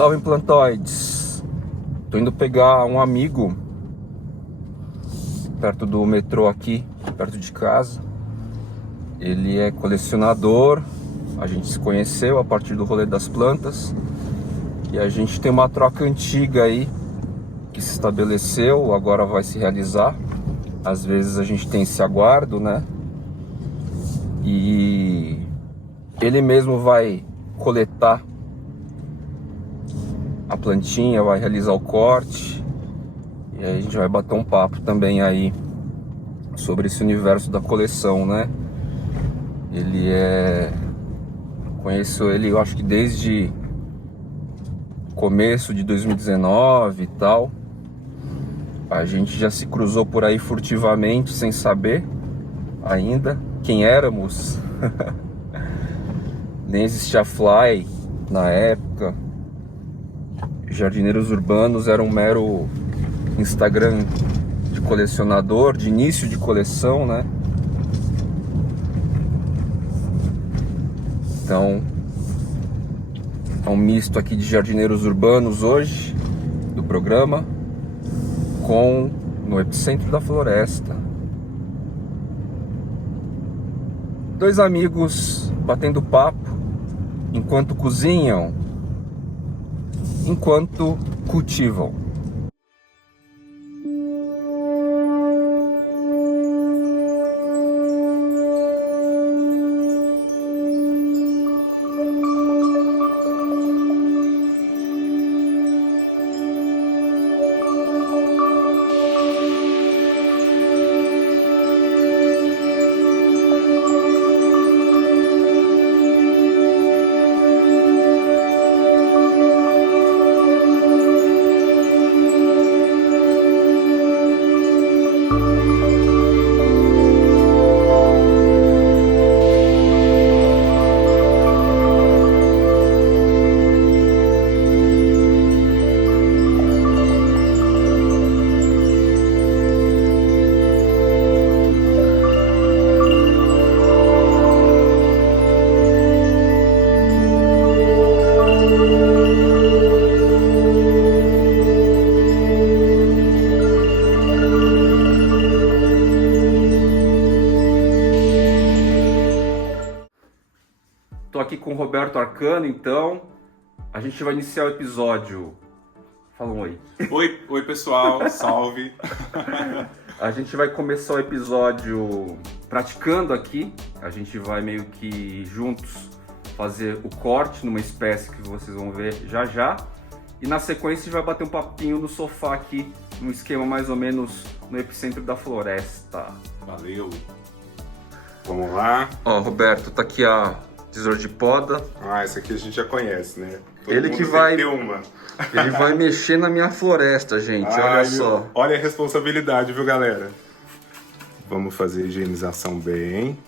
Salve plantoides! Tô indo pegar um amigo perto do metrô aqui, perto de casa. Ele é colecionador, a gente se conheceu a partir do rolê das plantas. E a gente tem uma troca antiga aí que se estabeleceu, agora vai se realizar. Às vezes a gente tem esse aguardo, né? E ele mesmo vai coletar a plantinha, vai realizar o corte. E aí a gente vai bater um papo também aí sobre esse universo da coleção, né? Conheço ele, eu acho que desde começo de 2019 e tal. A gente já se cruzou por aí furtivamente, sem saber ainda quem éramos. Nem existia Fly na época. Jardineiros Urbanos era um mero Instagram de colecionador, de início de coleção, né? Então, é um misto aqui de jardineiros urbanos hoje, do programa, no epicentro da floresta. Dois amigos batendo papo, enquanto cozinham, enquanto cultivam. Tô aqui com o Roberto Arcano, então a gente vai iniciar o episódio. Fala um oi. Oi pessoal, salve. A gente vai começar o episódio praticando aqui. A gente vai meio que juntos fazer o corte numa espécie que vocês vão ver já já. E na sequência a gente vai bater um papinho no sofá aqui, num esquema mais ou menos no epicentro da floresta. Valeu. Vamos lá. Ó, Roberto, tá aqui a tesoura de poda. Essa aqui a gente já conhece, né? Ele que vai ter uma. Ele vai mexer na minha floresta, gente. Olha só. Olha a responsabilidade, viu, galera? Vamos fazer a higienização bem,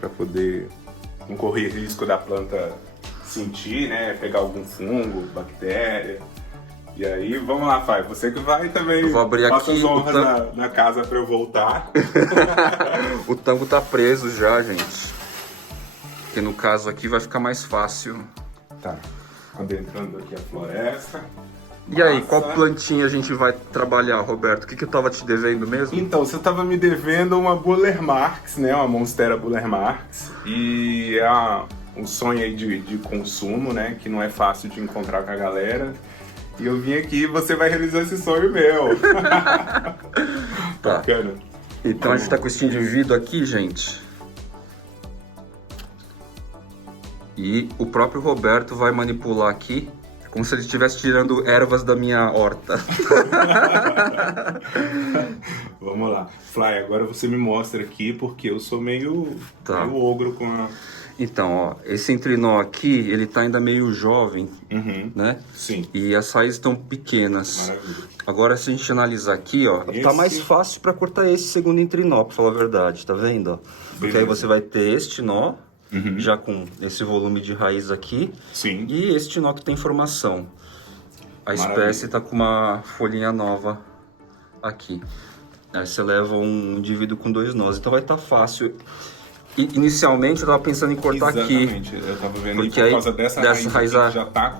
para poder não correr risco da planta sentir, né? Pegar algum fungo, bactéria. E aí, vamos lá, Fai. Você que vai também. Eu vou abrir faça aqui as honras na casa para eu voltar. O tango tá preso já, gente. Porque no caso aqui vai ficar mais fácil. Tá. Adentrando aqui a floresta. E aí, qual plantinha a gente vai trabalhar, Roberto? O que eu tava te devendo mesmo? Então, você tava me devendo uma Buller Marx, né? Uma Monstera Buller Marx. E é um sonho aí de consumo, né? Que não é fácil de encontrar com a galera. E eu vim aqui e você vai realizar esse sonho meu. Tá. Bacana. Então a gente tá com esse indivíduo aqui, gente. E o próprio Roberto vai manipular aqui, como se ele estivesse tirando ervas da minha horta. Vamos lá. Fly, agora você me mostra aqui, porque eu sou meio ogro com a... Então, ó, esse entrinó aqui, ele tá ainda meio jovem, né? Sim. E as raízes estão pequenas. Maravilha. Agora, se a gente analisar aqui, ó, tá mais fácil para cortar esse segundo entrinó, pra falar a verdade, tá vendo? Ó? Porque aí você vai ter este nó, já com esse volume de raiz aqui. Sim. E este nó que tem formação. A espécie tá com uma folhinha nova aqui. Aí você leva um indivíduo com 2 nós, então vai estar fácil. inicialmente eu tava pensando em cortar aqui. Exatamente, eu tava vendo porque aí aí, por causa dessa raiz aqui que já tá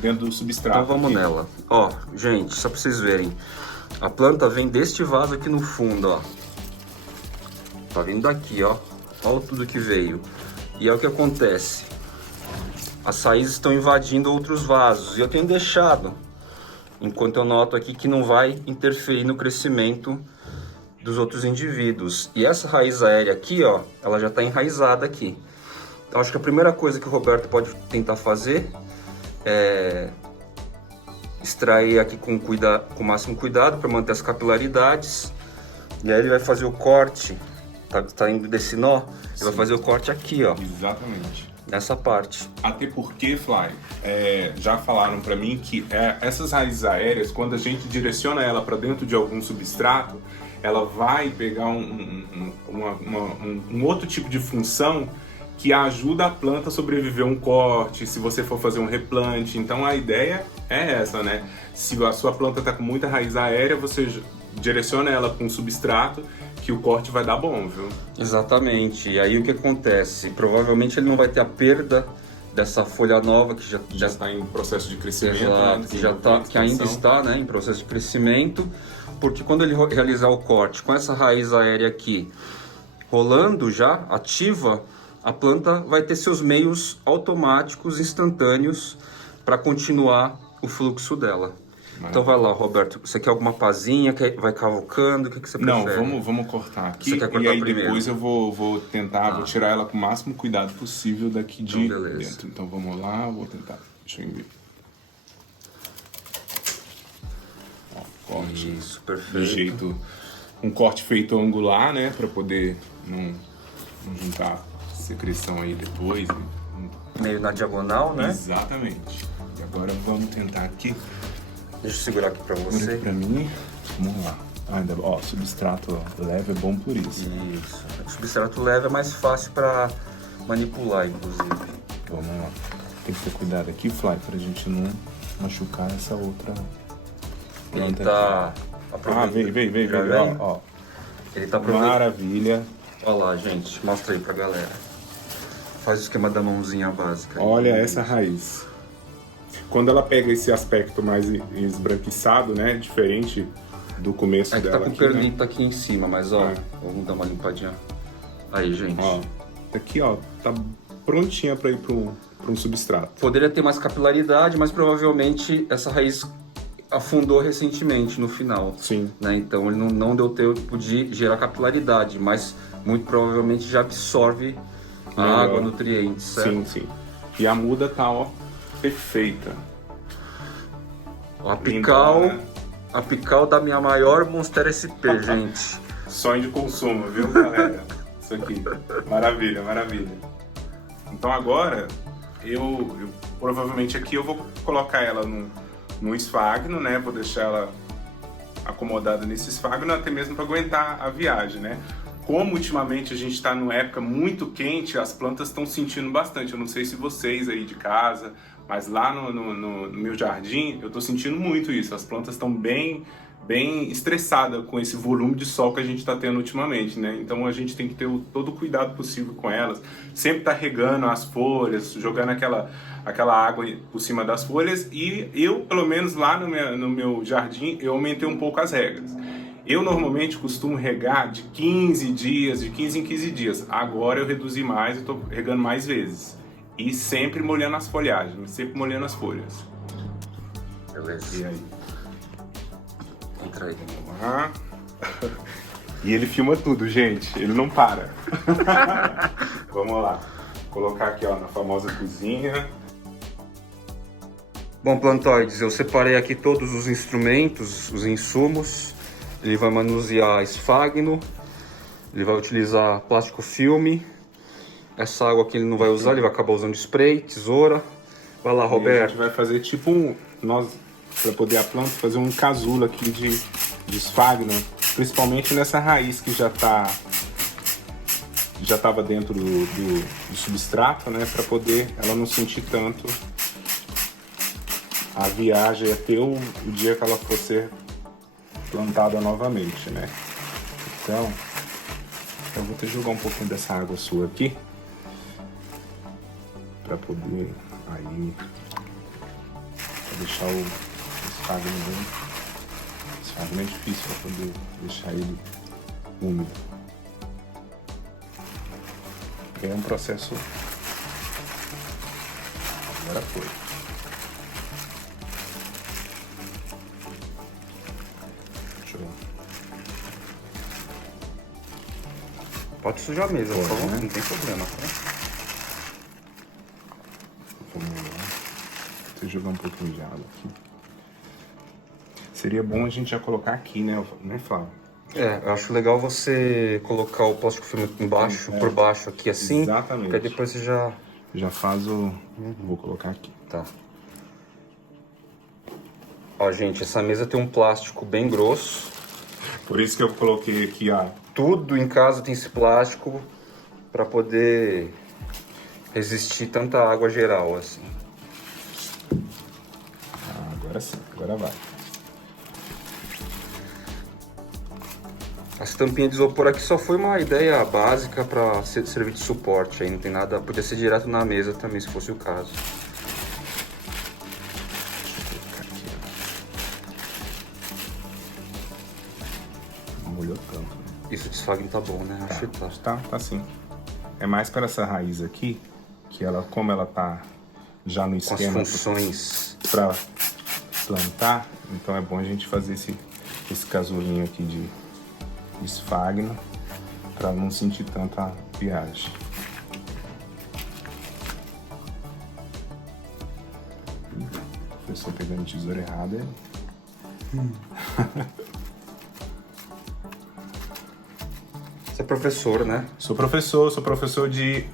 dentro do substrato. Então vamos aqui. nela. Ó, gente, só pra vocês verem. A planta vem deste vaso aqui no fundo, ó. Tá vindo daqui, ó. Olha tudo que veio. E é o que acontece. As raízes estão invadindo outros vasos. E eu tenho deixado. Enquanto eu noto aqui que não vai interferir no crescimento dos outros indivíduos. E essa raiz aérea aqui, ó, ela já está enraizada aqui. Então acho que a primeira coisa que o Roberto pode tentar fazer é extrair aqui com o máximo cuidado para manter as capilaridades. E aí ele vai fazer o corte, tá indo desse nó, ele vai fazer o corte aqui, ó. Exatamente. Nessa parte. Até porque, Fly, já falaram para mim que essas raízes aéreas, quando a gente direciona ela para dentro de algum substrato, ela vai pegar um outro tipo de função que ajuda a planta a sobreviver a um corte, se você for fazer um replante. Então a ideia é essa, né? Se a sua planta está com muita raiz aérea, você direciona ela para um substrato que o corte vai dar bom, viu? Exatamente. E aí o que acontece? Provavelmente ele não vai ter a perda dessa folha nova que já está em processo de crescimento. Exato, né? que ainda está, né, em processo de crescimento, porque quando ele realizar o corte com essa raiz aérea aqui rolando já, ativa, a planta vai ter seus meios automáticos, instantâneos, para continuar o fluxo dela. Então vai lá, Roberto, você quer alguma pazinha, vai cavucando, o que você prefere? Não, vamos cortar aqui, você quer cortar e aí primeiro? Depois eu vou tentar, vou tirar ela com o máximo cuidado possível daqui de beleza. dentro. Então vamos lá, vou tentar, deixa eu ver. Ó, corte. Isso, perfeito. Do jeito, um corte feito angular, né, para poder não juntar secreção aí depois. Meio na diagonal, né? Exatamente. E agora vamos tentar aqui. Deixa eu segurar aqui pra você. Pra mim, vamos lá. Ainda, ó, substrato leve é bom por isso. Isso. O substrato leve é mais fácil pra manipular, inclusive. Vamos lá. Tem que ter cuidado aqui, Fly, pra gente não machucar essa outra Ele planta tá aqui. aproveitando. Veio. Ó. Ele tá aproveitando. Maravilha. Olha lá, gente. Mostra aí pra galera. Faz o esquema da mãozinha básica. Olha essa raiz. Quando ela pega esse aspecto mais esbranquiçado, né? Diferente do começo dela. Tá com aqui, pernita né? aqui em cima, mas ó, vamos dar uma limpadinha. Aí, gente. Ó, aqui ó, tá prontinha pra ir pra um substrato. Poderia ter mais capilaridade, mas provavelmente essa raiz afundou recentemente no final. Sim. Né? Então ele não deu tempo de gerar capilaridade, mas muito provavelmente já absorve a água, nutrientes, certo? Sim, sim. E a muda tá, ó, perfeita. A Pical da minha maior Monstera SP, gente. Sonho de consumo, viu, galera? Isso aqui. Maravilha, maravilha. Então agora, eu provavelmente aqui eu vou colocar ela num esfagno, né? Vou deixar ela acomodada nesse esfagno, até mesmo para aguentar a viagem, né? Como ultimamente a gente está numa época muito quente, as plantas estão sentindo bastante. Eu não sei se vocês aí de casa, mas lá no meu jardim eu estou sentindo muito isso. As plantas estão bem estressadas com esse volume de sol que a gente está tendo ultimamente, né? Então a gente tem que ter todo o cuidado possível com elas. Sempre tá regando as folhas, jogando aquela água por cima das folhas. E eu, pelo menos lá no meu jardim, eu aumentei um pouco as regras. Eu normalmente costumo regar de 15 em 15 dias. Agora eu reduzi mais e estou regando mais vezes. E sempre molhando as folhagens, sempre molhando as folhas. Beleza. E aí? Entra aí. Vamos lá. E ele filma tudo, gente. Ele não para. Vamos lá. Vou colocar aqui, ó, na famosa cozinha. Bom, plantoides, eu separei aqui todos os instrumentos, os insumos. Ele vai manusear esfagno, ele vai utilizar plástico filme. Essa água aqui ele não vai usar, ele vai acabar usando spray, tesoura. Vai lá, Roberto. E a gente vai fazer tipo para poder a planta fazer um casulo aqui de esfagno, principalmente nessa raiz que já estava dentro do substrato, né, para poder ela não sentir tanto a viagem até o dia que ela for ser plantada novamente, né? Então, Eu vou ter que jogar um pouquinho dessa água sua aqui. Pra poder aí pra deixar o esfagno bem. Esfagno é difícil pra poder deixar ele úmido. É um processo. Agora foi. Show. Pode sujar a mesa, por Pode, favor, né? não tem problema, tá? Vamos lá. Vou jogar um pouquinho de água aqui. Seria bom a gente já colocar aqui, né, Flávio? É, eu acho legal você colocar o plástico filme embaixo, por baixo aqui assim. Exatamente. Porque aí depois você já... Já faz o... Vou colocar aqui. Tá. Ó, gente, essa mesa tem um plástico bem grosso. Por isso que eu coloquei aqui, ó. Tudo em casa tem esse plástico para poder resistir tanta água geral, assim. Ah, agora sim, agora vai. As tampinhas de isopor aqui só foi uma ideia básica para servir de suporte, aí não tem nada, podia ser direto na mesa também, se fosse o caso. Molhou tanto, né? Isso de esfagno tá bom, né? Acho que tá. Tá sim. É mais para essa raiz aqui, que ela, como ela tá já no Com as esquema funções. para plantar, então é bom a gente fazer esse casulinho aqui de esfagno para não sentir tanta viagem. O professor pegando tesoura errada Você é professor, né? Sou professor de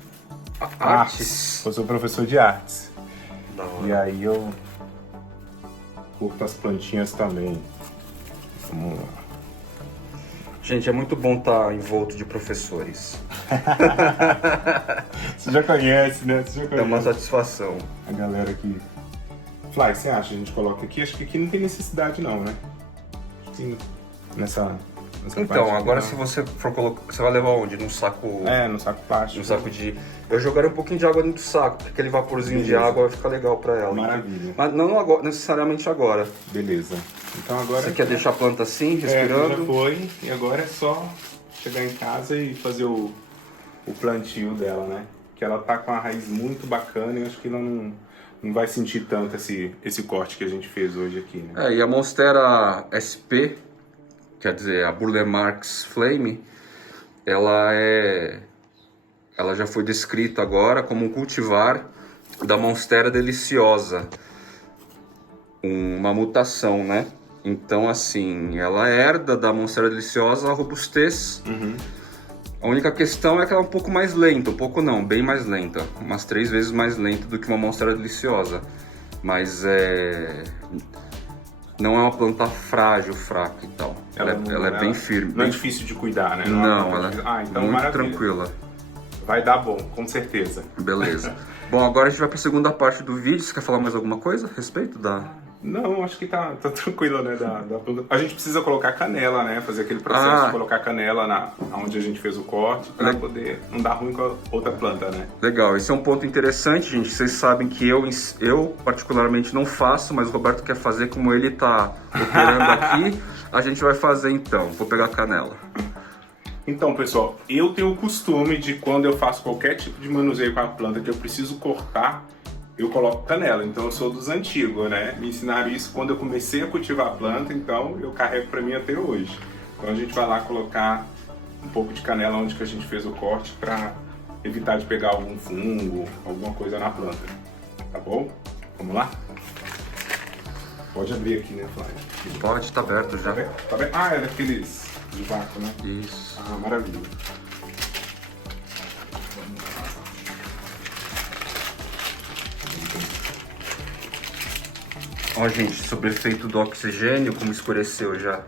Artes. Eu sou professor de artes. Da hora. E aí eu curto as plantinhas também. Vamos lá. Gente, é muito bom estar envolto de professores. Você já conhece, né? Você já É uma conhece satisfação. a galera aqui. Fly, você acha que a gente coloca aqui? Acho que aqui não tem necessidade não, né? Sim. Nessa Então, parte agora aqui, se você for colocar... Você vai levar onde? Num saco... no saco plástico. No saco de... Eu jogaria um pouquinho de água dentro do saco, porque aquele vaporzinho de Beleza. água vai ficar legal pra ela. Maravilha. Mas não agora, necessariamente agora. Beleza. Então agora... Você quer deixar a planta assim, já respirando? foi. E agora é só chegar em casa e fazer o plantio dela, né? Que ela tá com a raiz muito bacana e eu acho que ela não vai sentir tanto esse corte que a gente fez hoje aqui, né? E a Monstera SP, quer dizer, a Burle Marx Flame, ela já foi descrita agora como um cultivar da Monstera deliciosa, uma mutação, né? Então, assim, ela herda da Monstera deliciosa a robustez. A única questão é que ela é um pouco mais lenta, um pouco não, bem mais lenta, umas 3 vezes mais lenta do que uma Monstera deliciosa. Mas não é uma planta frágil, fraca e tal. Ela é bem firme. Não é difícil de cuidar, né? Não, ela então muito maravilha. tranquila. Vai dar bom, com certeza. Beleza. Bom, agora a gente vai para a segunda parte do vídeo. Você quer falar mais alguma coisa a respeito da... Não, acho que tá tranquilo, né? A gente precisa colocar canela, né? Fazer aquele processo de colocar canela onde a gente fez o corte para poder não dar ruim com a outra planta, né? Legal, esse é um ponto interessante, gente. Vocês sabem que eu particularmente não faço, mas o Roberto quer fazer, como ele tá operando aqui. A gente vai fazer então. Vou pegar a canela. Então, pessoal, eu tenho o costume de quando eu faço qualquer tipo de manuseio com a planta que eu preciso cortar, eu coloco canela. Então eu sou dos antigos, né? Me ensinaram isso quando eu comecei a cultivar a planta, então eu carrego para mim até hoje. Então a gente vai lá colocar um pouco de canela onde que a gente fez o corte para evitar de pegar algum fungo, alguma coisa na planta. Tá bom? Vamos lá? Pode abrir aqui, né, Flávio? Pode, tá aberto já. Tá bem? Ah, é daqueles de vácuo, né? Isso. Ah, maravilha. Ó, gente, sobre o efeito do oxigênio, como escureceu já.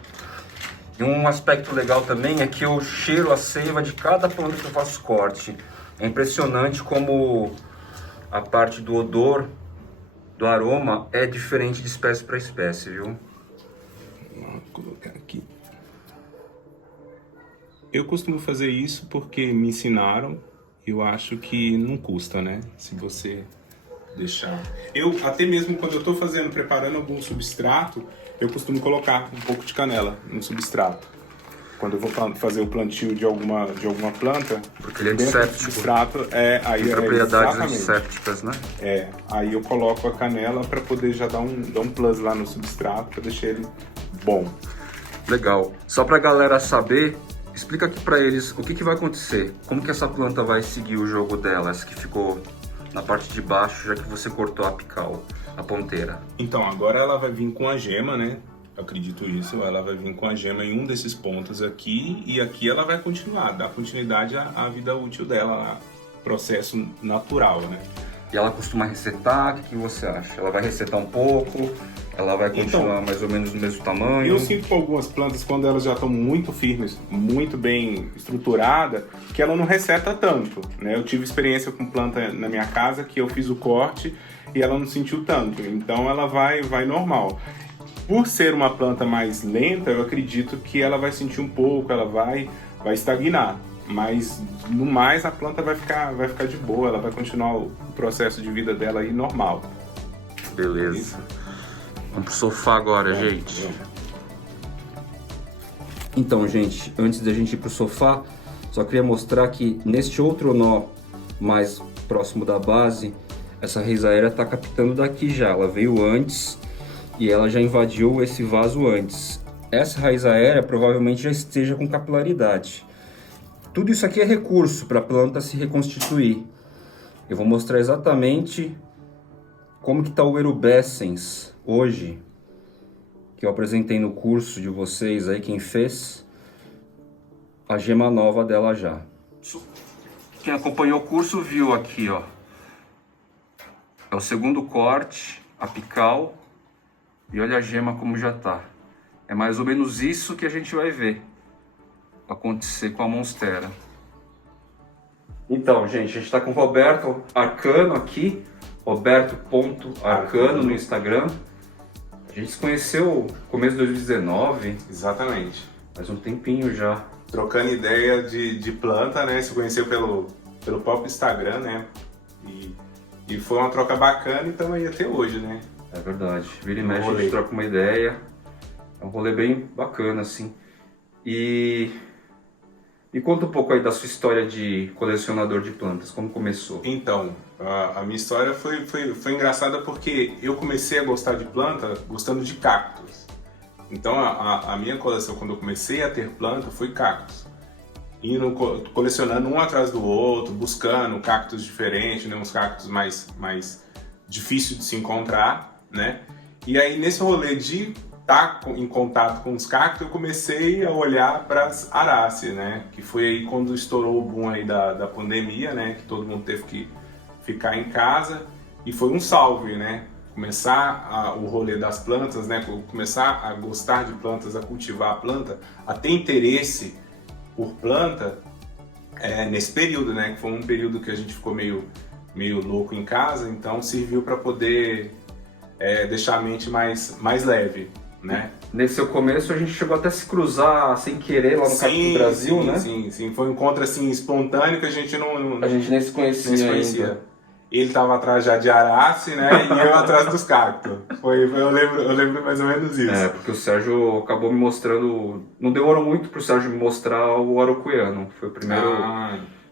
E um aspecto legal também é que eu cheiro a seiva de cada planta que eu faço corte. É impressionante como a parte do odor, do aroma, é diferente de espécie para espécie, viu? Vou colocar aqui. Eu costumo fazer isso porque me ensinaram. Eu acho que não custa, né? Se você deixar. Eu, até mesmo quando eu estou preparando algum substrato, eu costumo colocar um pouco de canela no substrato. Quando eu vou fazer o plantio de alguma planta, Porque ele é dentro do antisséptico. substrato, aí Tem propriedades exatamente. antissépticas, né? Aí eu coloco a canela para poder já dar um plus lá no substrato, para deixar ele bom. Legal. Só pra galera saber, explica aqui pra eles o que vai acontecer. Como que essa planta vai seguir o jogo dela, essa que ficou na parte de baixo, já que você cortou a apical, a ponteira. Então, agora ela vai vir com a gema, né? Eu acredito isso. Ela vai vir com a gema em um desses pontos aqui, e aqui ela vai continuar, dar continuidade à vida útil dela, processo natural, né? E ela costuma ressetar, o que você acha? Ela vai ressetar um pouco? Ela vai continuar mais ou menos do mesmo tamanho? Eu sinto com algumas plantas, quando elas já estão muito firmes, muito bem estruturadas, que ela não resseta tanto, né? Eu tive experiência com planta na minha casa, que eu fiz o corte e ela não sentiu tanto. Então ela vai normal. Por ser uma planta mais lenta, eu acredito que ela vai sentir um pouco, ela vai estagnar. Mas no mais a planta vai ficar de boa, ela vai continuar o processo de vida dela aí normal. Beleza. Vamos pro sofá agora, gente. Então, gente, antes da gente ir pro sofá, só queria mostrar que neste outro nó mais próximo da base, essa risaeira tá captando daqui já. Ela veio antes e ela já invadiu esse vaso antes. Essa raiz aérea provavelmente já esteja com capilaridade. Tudo isso aqui é recurso para a planta se reconstituir. Eu vou mostrar exatamente como que está o erubescens hoje, que eu apresentei no curso de vocês aí, quem fez, a gema nova dela já. Quem acompanhou o curso viu aqui, ó. É o segundo corte apical e olha a gema como já tá. É mais ou menos isso que a gente vai ver acontecer com a monstera. Então, gente, a gente está com o Roberto Arcano aqui, roberto.arcano no Instagram. A gente se conheceu no começo de 2019. Exatamente. Faz um tempinho já. Trocando ideia de planta, né? Se conheceu pelo próprio Instagram, né? E foi uma troca bacana e estamos aí até hoje, né? É verdade. Vira e mexe, a gente troca uma ideia. É um rolê bem bacana, assim. E conta um pouco aí da sua história de colecionador de plantas, como começou? Então, a minha história foi engraçada porque eu comecei a gostar de planta gostando de cactos. Então, a minha coleção, quando eu comecei a ter planta, foi cactos. Indo colecionando um atrás do outro, buscando cactos diferentes, né, uns cactos mais difíceis de se encontrar, né? E aí, nesse rolê de estar em contato com os cactos, eu comecei a olhar para as aráceas, né? Que foi aí quando estourou o boom aí da pandemia, né? Que todo mundo teve que ficar em casa e foi um salve, né? Começar o rolê das plantas, né? Começar a gostar de plantas, a cultivar a planta, a ter interesse por planta nesse período, né? Que foi um período que a gente ficou meio louco em casa, então serviu para poder deixar a mente mais leve. Né? Nesse seu começo a gente chegou até a se cruzar sem querer lá no Cacto do Brasil, né? Sim, foi um encontro assim espontâneo que a gente a gente nem se conhecia ainda. Ele estava atrás já de arace, né? E eu atrás dos cactos. Eu lembro mais ou menos isso. Porque o Sérgio acabou me mostrando. Não demorou muito pro Sérgio me mostrar o araucoiano. Foi o primeiro.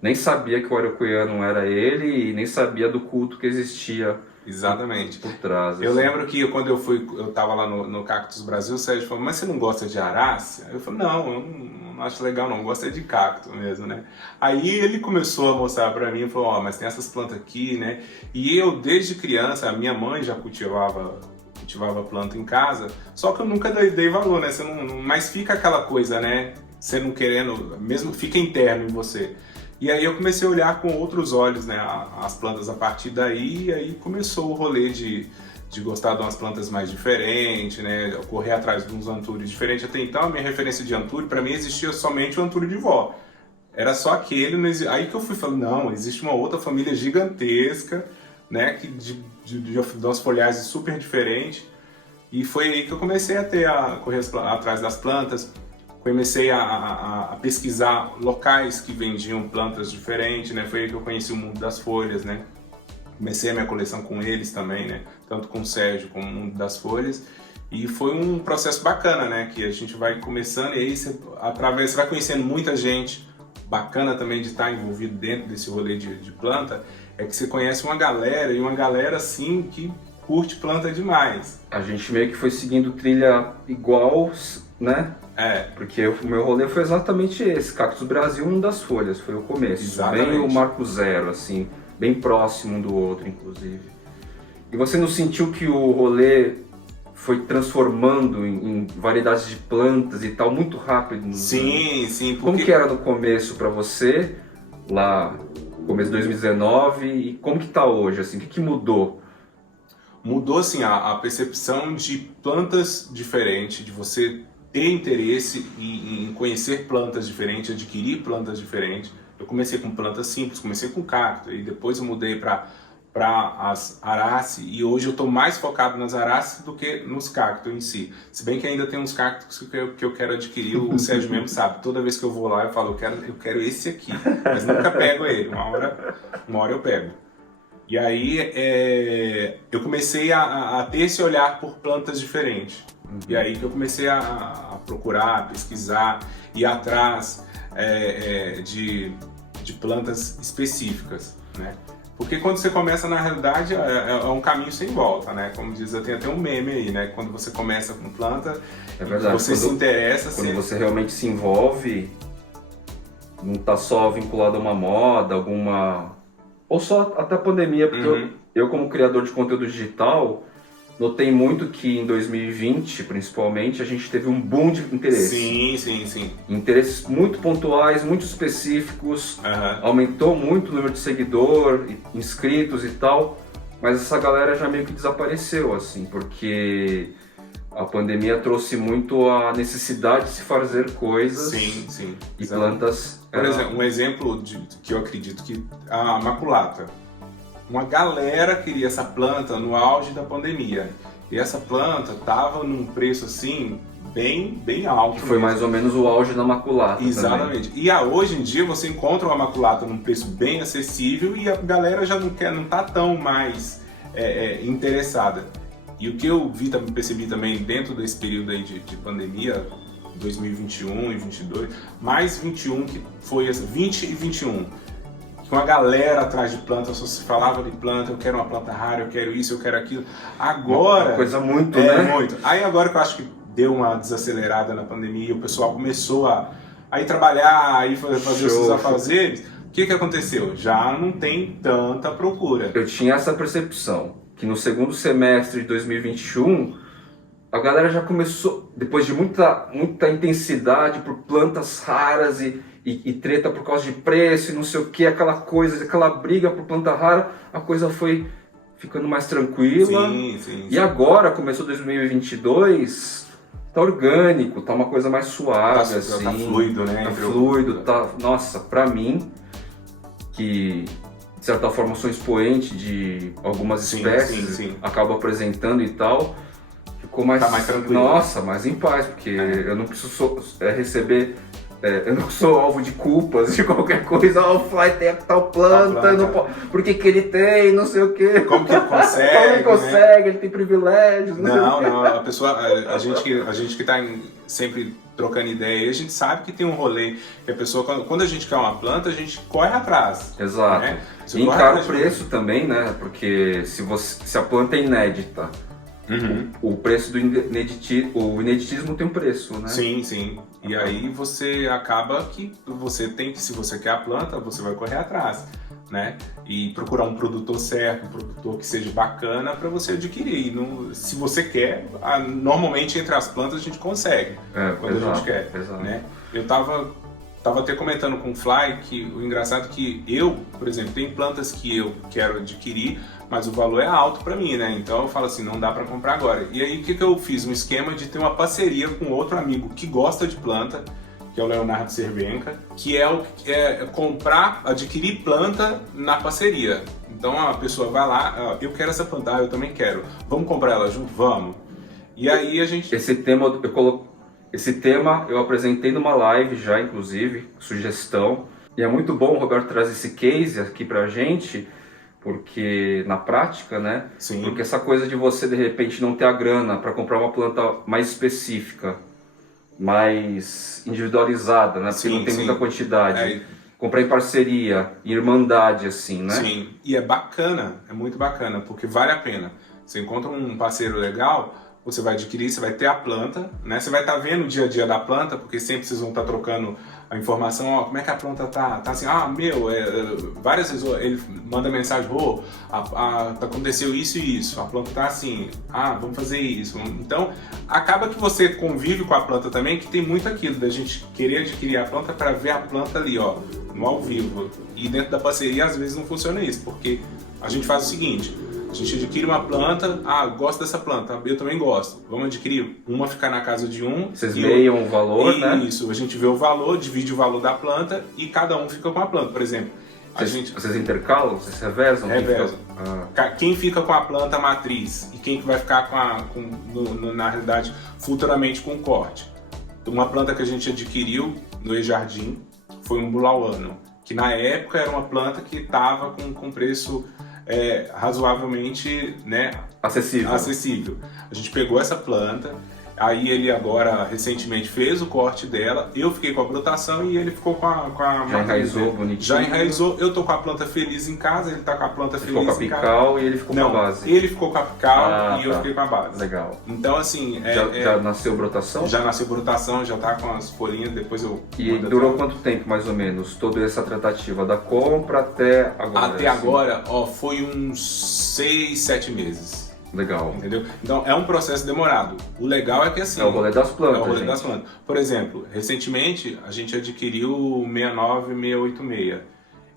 Nem sabia que o araucoiano era ele e nem sabia do culto que existia. Exatamente. Por trás. Eu lembro que quando eu tava lá no Cactus Brasil, o Sérgio falou, mas você não gosta de arace? Eu falei, não, eu não acho legal não, gosto de cacto mesmo, né? Aí ele começou a mostrar pra mim, falou, mas tem essas plantas aqui, né? E eu, desde criança, a minha mãe já cultivava planta em casa, só que eu nunca dei valor, né? Mas fica aquela coisa, né? Você não querendo, mesmo fica interno em você. E aí eu comecei a olhar com outros olhos, né, as plantas a partir daí, e aí começou o rolê de gostar de umas plantas mais diferentes, né, correr atrás de uns antúrios diferentes. Até então a minha referência de antúrio, para mim existia somente o antúrio de vó. Era só aquele, aí que eu fui falando, não, existe uma outra família gigantesca, né, de umas folhagens super diferentes. E foi aí que eu comecei a correr atrás das plantas. comecei a pesquisar locais que vendiam plantas diferentes, né? Foi aí que eu conheci o mundo das folhas, né? Comecei a minha coleção com eles também, né? Tanto com o Sérgio como o mundo das folhas. E foi um processo bacana, né? Que a gente vai começando e aí você vai conhecendo muita gente. Bacana também de estar envolvido dentro desse rolê de planta, é que você conhece uma galera, e uma galera assim que curte planta demais. A gente meio que foi seguindo trilha igual, né? Porque o meu rolê foi exatamente esse, Cactus Brasil, um das folhas, foi o começo. Exatamente. Bem o marco zero, assim, bem próximo um do outro, inclusive. E você não sentiu que o rolê foi transformando em variedades de plantas e tal, muito rápido? Sim, sim. Porque... Como que era no começo para você, lá, começo de 2019, e como que tá hoje, assim, o que mudou? Mudou, assim, a percepção de plantas diferentes, de você ter interesse em conhecer plantas diferentes, adquirir plantas diferentes. Eu comecei com plantas simples, comecei com cacto, e depois eu mudei para as arace, e hoje eu estou mais focado nas araces do que nos cactos em si. Se bem que ainda tem uns cactos que eu quero adquirir, o Sérgio mesmo sabe. Toda vez que eu vou lá eu falo, eu quero esse aqui, mas nunca pego ele, uma hora eu pego. E aí eu comecei a ter esse olhar por plantas diferentes. E aí que eu comecei a procurar, a pesquisar, ir atrás de plantas específicas, né? Porque quando você começa, na realidade, é um caminho sem volta, né? Como diz, tem até um meme aí, né? Quando você começa com planta, você se interessa... Quando você realmente se envolve, não está só vinculado a uma moda, alguma... Ou só até a pandemia, porque eu como criador de conteúdo digital, notei muito que em 2020, principalmente, a gente teve um boom de interesse. Sim. Interesses muito pontuais, muito específicos, aumentou muito o número de seguidor, inscritos e tal, mas essa galera já meio que desapareceu, assim, porque a pandemia trouxe muito a necessidade de se fazer coisas. Sim. E plantas... Por exemplo, um exemplo que eu acredito que a maculata. Uma galera queria essa planta no auge da pandemia. E essa planta tava num preço assim, bem alto. Que foi mais ou menos o auge da maculata. Exatamente. Também. E hoje em dia você encontra uma maculata num preço bem acessível e a galera já não tá tão mais interessada. E o que eu percebi também dentro desse período aí de pandemia, 2021 e 2022, mais 21, que foi 20 e 21. Com a galera atrás de planta, só se falava de planta, eu quero uma planta rara, eu quero isso, eu quero aquilo. Agora... Uma coisa muito, né? Muito. Aí agora que eu acho que deu uma desacelerada na pandemia, o pessoal começou a ir trabalhar, a ir fazer os seus afazeres, o que aconteceu? Já não tem tanta procura. Eu tinha essa percepção, que no segundo semestre de 2021, a galera já começou, depois de muita intensidade por plantas raras e treta por causa de preço e não sei o que, aquela briga por planta rara, a coisa foi ficando mais tranquila. Sim. E agora, começou 2022, tá orgânico, tá uma coisa mais suave, assim. Tá fluido, né? Tá fluido, tá... Nossa, pra mim, que de certa forma sou expoente de algumas espécies, acabo apresentando e tal, ficou mais... Tá mais tranquilo. Nossa, mais em paz, porque eu não preciso receber... eu não sou alvo de culpas de qualquer coisa. O Fly tem tal planta, não pode, por que ele tem, não sei o quê. Como que ele consegue? Como ele consegue, né? Ele tem privilégios. Não, a pessoa, a gente que tá sempre trocando ideia, a gente sabe que tem um rolê, que a pessoa, quando a gente quer uma planta, a gente corre atrás. Exato. Né? E encara o preço também, né? Porque se a planta é inédita, o preço do ineditismo tem um preço, né? Sim. E aí você acaba que você tem que, se você quer a planta, você vai correr atrás, né? E procurar um produtor certo, um produtor que seja bacana para você adquirir. Se você quer, normalmente entre as plantas a gente consegue, quando a gente quer, né? Eu tava até comentando com o Fly que o engraçado é que eu, por exemplo, tem plantas que eu quero adquirir, mas o valor é alto para mim, né? Então eu falo assim, não dá para comprar agora. E aí o que eu fiz? Um esquema de ter uma parceria com outro amigo que gosta de planta, que é o Leonardo Cervenka, que adquirir planta na parceria. Então a pessoa vai lá, eu quero essa planta, eu também quero. Vamos comprar ela junto? Vamos. E aí a gente... Esse tema Esse tema eu apresentei numa live já, inclusive, sugestão. E é muito bom o Roberto trazer esse case aqui pra gente, porque na prática, né? Sim. Porque essa coisa de você, de repente, não ter a grana para comprar uma planta mais específica, mais individualizada, né? Porque Sim, não tem sim. muita quantidade. Comprar em parceria, em irmandade, assim, né? Sim, e é bacana, é muito bacana, porque vale a pena. Você encontra um parceiro legal, você vai adquirir, você vai ter a planta, né? Você vai estar vendo o dia a dia da planta, porque sempre vocês vão estar trocando a informação, ó, como é que a planta tá assim, várias vezes ele manda mensagem, aconteceu isso e isso, a planta tá assim, vamos fazer isso. Então, acaba que você convive com a planta também, que tem muito aquilo da gente querer adquirir a planta para ver a planta ali, ó, no ao vivo. E dentro da parceria, às vezes não funciona isso, porque a gente faz o seguinte: a gente adquire uma planta, gosto dessa planta, eu também gosto, vamos adquirir. Uma ficar na casa de um. Vocês meiam o valor, né? Isso, a gente vê o valor, divide o valor da planta e cada um fica com a planta. Por exemplo, Vocês intercalam? Vocês revezam? Revezam. Quem fica com a planta matriz e quem que vai ficar na realidade, futuramente com o corte. Uma planta que a gente adquiriu no E-Jardim foi um bulauano, que na época era uma planta que estava com preço razoavelmente, né, acessível. A gente pegou essa planta, aí ele agora recentemente fez o corte dela, eu fiquei com a brotação e ele ficou com a já enraizou bonitinho. Já enraizou, eu tô com a planta feliz em casa, ele tá com a planta feliz em casa. Ficou com a apical e ele ficou com a base. Ele ficou com a apical e eu fiquei com a base. Legal. Então assim, já nasceu brotação? Já nasceu brotação, já tá com as folhinhas, depois eu... E durou quanto tempo, mais ou menos, toda essa tratativa da compra até agora? Até agora, foi uns 6, 7 meses. Legal. Entendeu? Então é um processo demorado. O legal é que assim... É o rolê das plantas, É o rolê das plantas. Por exemplo, recentemente a gente adquiriu o 69686.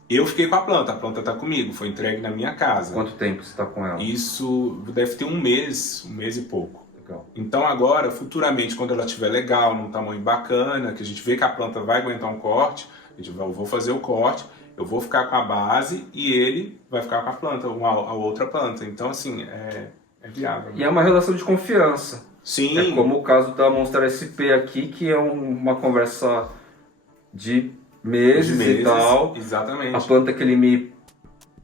Eu fiquei com a planta tá comigo, foi entregue na minha casa. Quanto tempo você tá com ela? Isso deve ter um mês e pouco. Legal. Então agora, futuramente, quando ela estiver legal, num tamanho bacana, que a gente vê que a planta vai aguentar um corte, eu vou fazer o corte, eu vou ficar com a base e ele vai ficar com a planta, a outra planta. Então assim, é viável. E é uma relação de confiança. Sim. É como o caso da Monstera SP aqui, que é uma conversa de meses e tal. Exatamente. A planta que ele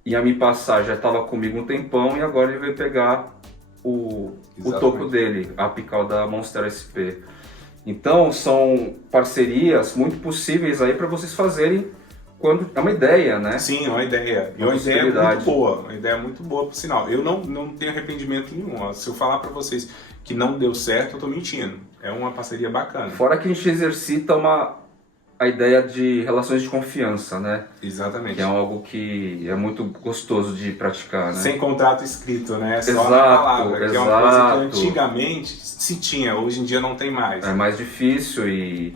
ia me passar já estava comigo um tempão e agora ele veio pegar o toco dele, a apical da Monstera SP. Então são parcerias muito possíveis aí para vocês fazerem quando é uma ideia, né? Sim, é uma ideia. E uma ideia muito boa, uma ideia muito boa, por sinal. Eu não tenho arrependimento nenhum. Se eu falar para vocês que não deu certo, eu tô mentindo. É uma parceria bacana. Fora que a gente exercita a ideia de relações de confiança, né? Exatamente. Que é algo que é muito gostoso de praticar, né? Sem contrato escrito, né? Só exato, na palavra, que é uma coisa que antigamente se tinha, hoje em dia não tem mais. É mais difícil e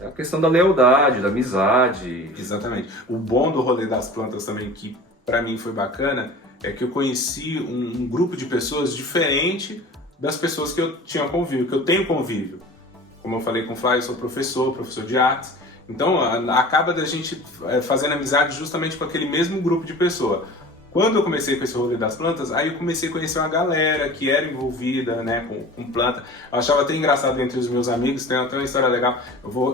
é a questão da lealdade, da amizade. Exatamente. O bom do rolê das plantas também, que pra mim foi bacana, é que eu conheci um grupo de pessoas diferente das pessoas que eu tinha convívio, que eu tenho convívio. Como eu falei com o Flávio, eu sou professor de artes. Então, acaba da gente fazendo amizade justamente com aquele mesmo grupo de pessoa. Quando eu comecei com esse rolê das plantas, aí eu comecei a conhecer uma galera que era envolvida, né, com planta. Eu achava até engraçado entre os meus amigos, tem até uma história legal.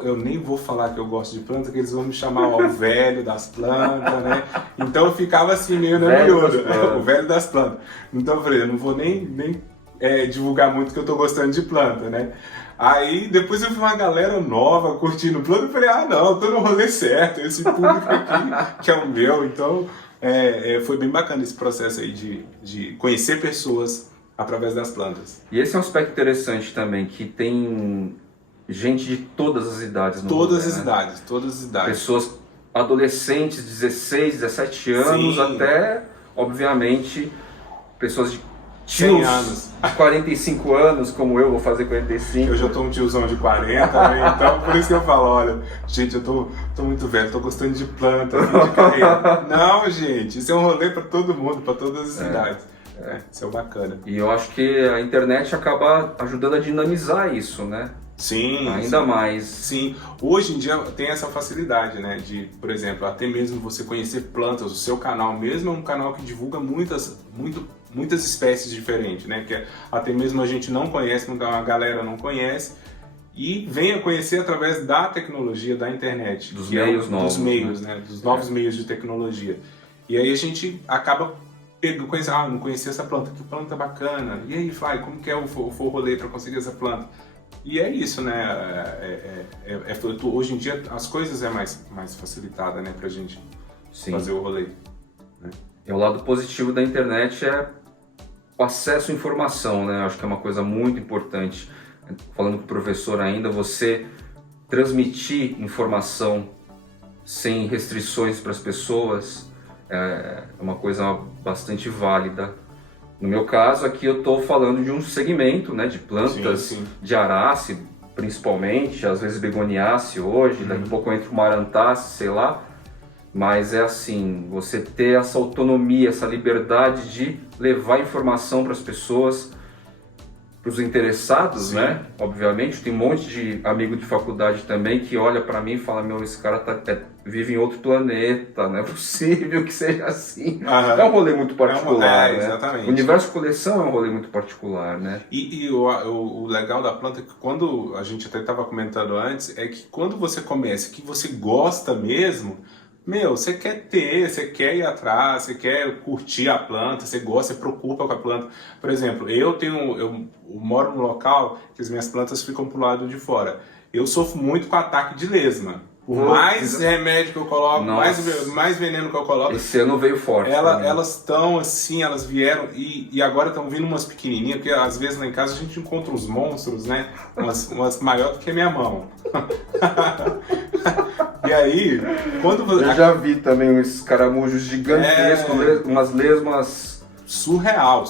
Eu nem vou falar que eu gosto de planta, que eles vão me chamar o velho das plantas, né? Então eu ficava assim meio nervoso, o velho das plantas. Então eu falei, eu não vou nem divulgar muito que eu tô gostando de planta, né? Aí depois eu vi uma galera nova curtindo planta, eu falei, não, eu tô no rolê certo, esse público aqui que é o meu, então... foi bem bacana esse processo aí de conhecer pessoas através das plantas. E esse é um aspecto interessante também, que tem gente de todas as idades no Todas rolê, as né? idades, todas as idades. Pessoas adolescentes, 16, 17 anos, Sim. até, obviamente, pessoas de 100 anos. 45 anos, como eu, vou fazer 45. Eu já tô um tiozão de 40, né? Então por isso que eu falo, olha, gente, eu tô muito velho, tô gostando de planta, fim de carreira. Não, gente, isso é um rolê pra todo mundo, pra todas as idades. Isso é bacana. E eu acho que a internet acaba ajudando a dinamizar isso, né? Sim. Ainda mais. Sim. Hoje em dia tem essa facilidade, né? De, por exemplo, até mesmo você conhecer plantas. O seu canal mesmo é um canal que divulga muito muitas espécies diferentes, né? Que até mesmo a gente não conhece, a galera não conhece, e vem a conhecer através da tecnologia, da internet. Dos meios novos. Dos meios, né? Dos novos meios de tecnologia. E aí a gente acaba conhecendo, não conhecia essa planta, que planta bacana. E aí, Fly, como que é o rolê para conseguir essa planta? E é isso, né? Hoje em dia as coisas é mais facilitada, né, pra gente fazer o rolê. Né? E o lado positivo da internet é o acesso à informação, né? Acho que é uma coisa muito importante. Falando com o professor ainda, você transmitir informação sem restrições para as pessoas é uma coisa bastante válida. No meu caso, aqui eu estou falando de um segmento, né, de plantas, sim. de arace, principalmente, às vezes begoniácea hoje, daqui a pouco entra uma arantácea, sei lá. Mas é assim, você ter essa autonomia, essa liberdade de levar informação para as pessoas, para os interessados, né? Obviamente, tem um monte de amigo de faculdade também que olha para mim e fala, meu, esse cara vive em outro planeta, não é possível que seja assim. É um rolê muito particular, né? Exatamente. O universo coleção é um rolê muito particular, né? E o legal da planta é que quando a gente até estava comentando antes, é que quando você começa, que você gosta mesmo, meu, você quer ter, você quer ir atrás, você quer curtir a planta, você gosta, você preocupa com a planta. Por exemplo, eu moro num local que as minhas plantas ficam pro lado de fora. Eu sofro muito com ataque de lesma. Por mais remédio que eu coloco, mais veneno que eu coloco. Esse ano veio forte. Elas estão assim, elas vieram e agora estão vindo umas pequenininhas, porque às vezes lá em casa a gente encontra uns monstros, né? Umas maior do que a minha mão. E aí, quando você... Eu já vi também uns escaramujos gigantescos, umas lesmas... Surreal,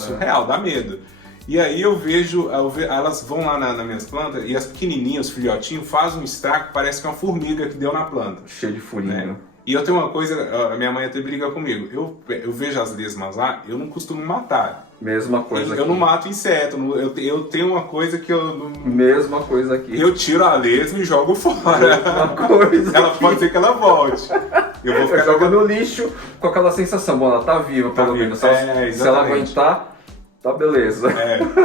dá medo. E aí eu vejo elas vão lá nas minhas plantas e as pequenininhas, os filhotinhos, fazem um estrago, parece que é uma formiga que deu na planta. Cheio de furinho. Né? E eu tenho uma coisa, a minha mãe até briga comigo, eu vejo as lesmas lá, eu não costumo matar. Mesma coisa aqui. Eu não mato inseto, eu tenho uma coisa que eu não... Mesma coisa aqui. Eu tiro a lesma e jogo fora. Mesma coisa ela aqui. pode ser que ela volte. Eu jogo no lixo com aquela sensação, bom, ela tá viva pelo menos. Se ela aguentar, tá beleza.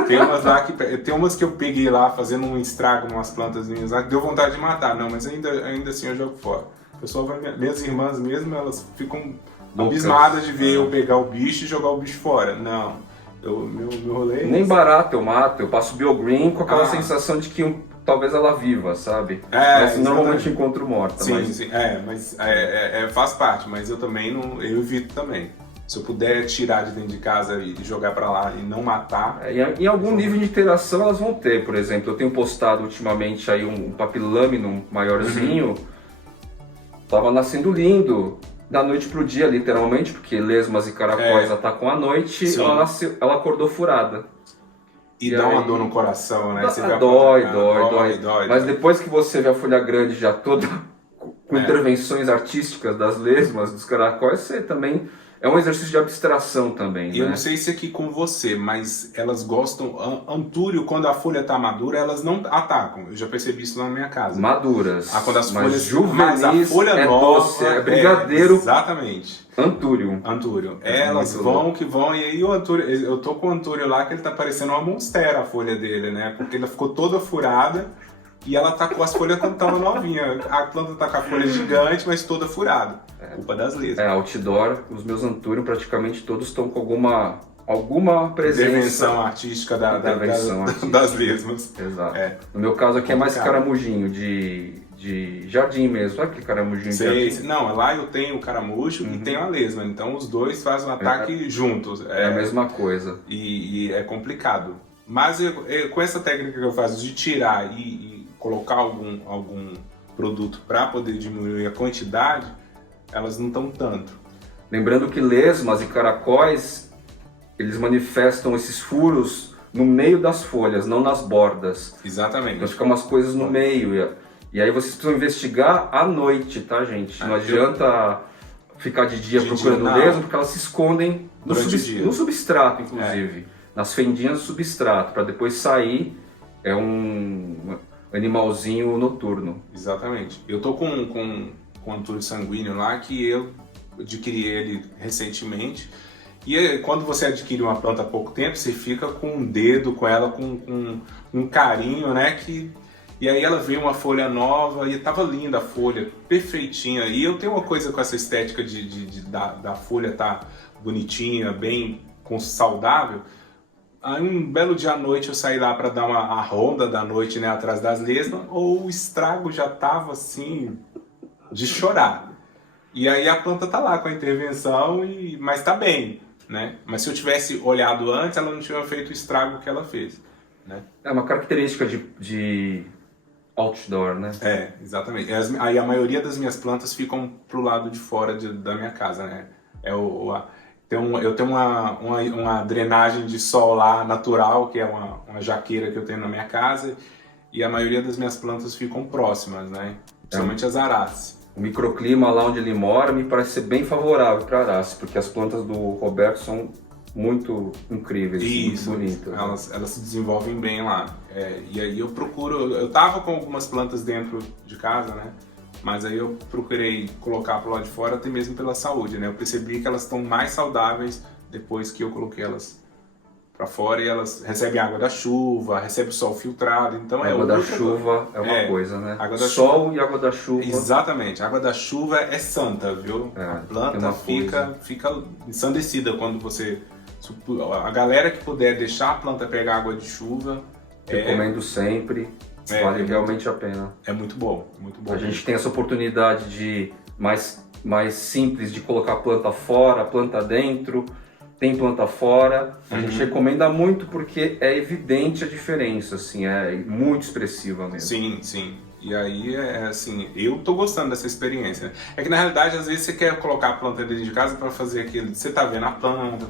Tem umas lá tem umas que eu peguei lá fazendo um estrago umas plantas minhas lá, que deu vontade de matar, não, mas ainda assim eu jogo fora. O pessoal minhas irmãs mesmo, elas ficam abismadas de ver eu pegar o bicho e jogar o bicho fora. Não. Meu rolê é nem barato eu mato, eu passo BioGreen com aquela sensação de que talvez ela viva, sabe? Mas normalmente encontro morta. Sim. Mas faz parte, mas eu também eu evito também. Se eu puder tirar de dentro de casa e jogar pra lá e não matar... Em algum nível de interação elas vão ter, por exemplo, eu tenho postado ultimamente aí um Papilâmino maiorzinho, tava nascendo lindo, da noite pro dia, literalmente, porque lesmas e caracóis atacam à noite, ela acordou furada. E dá uma dor no coração, né? Dói. Mas depois que você vê a folha grande já toda com intervenções artísticas das lesmas, dos caracóis, você também... É um exercício de abstração também, né? Eu não sei se aqui com você, mas elas gostam... Antúrio, quando a folha tá madura, elas não atacam. Eu já percebi isso na minha casa. Maduras. Quando as mas folhas... juvenis, mas a folha nova... doce, é brigadeiro. Exatamente. Antúrio. Elas vão que vão, e aí o antúrio... Eu tô com o antúrio lá que ele tá parecendo uma monstera, a folha dele, né? Porque ela ficou toda furada e ela tá com as folhas quando tava novinha. A planta tá com a folha gigante, mas toda furada. Culpa das lesmas. Outdoor, os meus antúrios praticamente todos estão com alguma presença. Intervenção artística das lesmas. Exato. No meu caso aqui é mais caramujinho de jardim mesmo. Sabe aquele caramujinho de jardim? Não, lá eu tenho o caramujo e tenho a lesma. Então os dois fazem um ataque juntos. É a mesma coisa. E é complicado. Mas com essa técnica que eu faço de tirar e colocar algum produto para poder diminuir a quantidade, elas não estão tanto. Lembrando que lesmas e caracóis, eles manifestam esses furos no meio das folhas, não nas bordas. Exatamente. Então ficam umas coisas no meio. E aí vocês precisam investigar à noite, tá, gente? Não adianta ficar de dia procurando lesma, porque elas se escondem no substrato, inclusive. Nas fendinhas do substrato, para depois sair um animalzinho noturno. Exatamente. Eu tô com um antúrio sanguíneo lá que eu adquiri ele recentemente E aí, quando você adquire uma planta há pouco tempo, você fica com um dedo com ela, com um carinho, né? E aí ela veio uma folha nova e tava linda a folha, perfeitinha. E eu tenho uma coisa com essa estética da folha tá bonitinha, bem saudável. Aí um belo dia à noite eu saí lá para dar a ronda da noite, né, atrás das lesmas, ou o estrago já tava assim, de chorar. E aí a planta tá lá com a intervenção, mas tá bem, né? Mas se eu tivesse olhado antes, ela não tinha feito o estrago que ela fez, né? É uma característica de outdoor, né? É, exatamente. Aí a maioria das minhas plantas ficam pro lado de fora da minha casa, né? Eu tenho uma drenagem de sol lá natural, que é uma jaqueira que eu tenho na minha casa, e a maioria das minhas plantas ficam próximas, né? Principalmente as araces. O microclima lá onde ele mora me parece ser bem favorável para arace, porque as plantas do Roberto são muito incríveis, Isso, muito bonitas. elas se desenvolvem bem lá. E aí eu tava com algumas plantas dentro de casa, né? Mas aí eu procurei colocar pro lado de fora até mesmo pela saúde, né? Eu percebi que elas estão mais saudáveis depois que eu coloquei elas para fora e elas recebem água da chuva, recebem sol filtrado, então A água da chuva é uma coisa, né? Água da Sol chuva. E água da chuva. Exatamente, a água da chuva é santa, viu? A planta fica ensandecida quando você... A galera que puder deixar a planta pegar água de chuva... Recomendo sempre, vale realmente a pena. É muito bom, muito bom. A gente tem essa oportunidade de mais simples de colocar a planta fora, a planta dentro, tem planta fora. A gente recomenda muito porque é evidente a diferença, assim, é muito expressiva mesmo. Sim, sim. E aí, assim, eu tô gostando dessa experiência. É que na realidade, às vezes você quer colocar a planta dentro de casa para fazer aquilo. Você tá vendo a planta,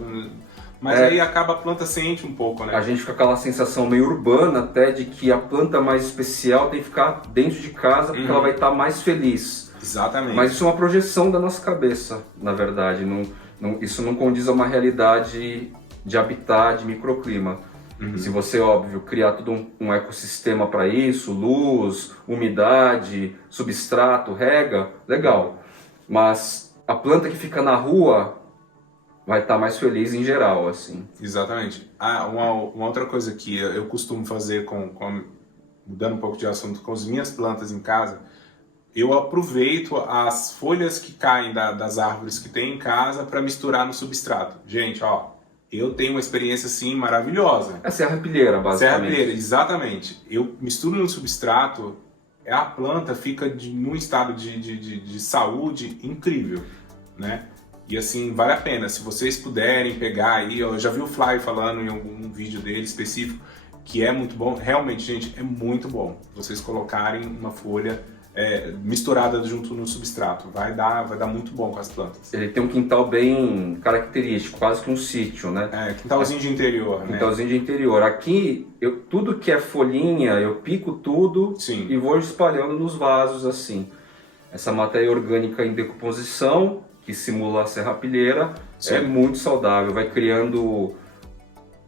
mas aí acaba a planta sente um pouco, né? A gente fica com aquela sensação meio urbana até de que a planta mais especial tem que ficar dentro de casa porque ela vai estar mais feliz. Exatamente. Mas isso é uma projeção da nossa cabeça, na verdade. Isso não condiz a uma realidade de habitat, de microclima. Se você, óbvio, criar todo um ecossistema para isso, luz, umidade, substrato, rega, legal. Mas a planta que fica na rua vai estar mais feliz em geral, assim. Exatamente. Uma outra coisa que eu costumo fazer, mudando um pouco de assunto, com as minhas plantas em casa, eu aproveito as folhas que caem das árvores que tem em casa para misturar no substrato. Gente, ó, eu tenho uma experiência assim maravilhosa. É serrapilheira, basicamente. Serrapilheira, exatamente. Eu misturo no substrato, a planta fica num estado de saúde incrível, né? E assim, vale a pena. Se vocês puderem pegar aí, eu já vi o Fly falando em algum vídeo dele específico, que é muito bom. Realmente, gente, é muito bom vocês colocarem uma folha misturada junto no substrato. Vai dar muito bom com as plantas. Ele tem um quintal bem característico, quase que um sítio, né? Quintalzinho de interior, né? Quintalzinho de interior. Aqui, tudo que é folhinha, eu pico tudo. Sim. E vou espalhando nos vasos, assim. Essa matéria orgânica em decomposição, que simula a serrapilheira, é muito saudável. Vai criando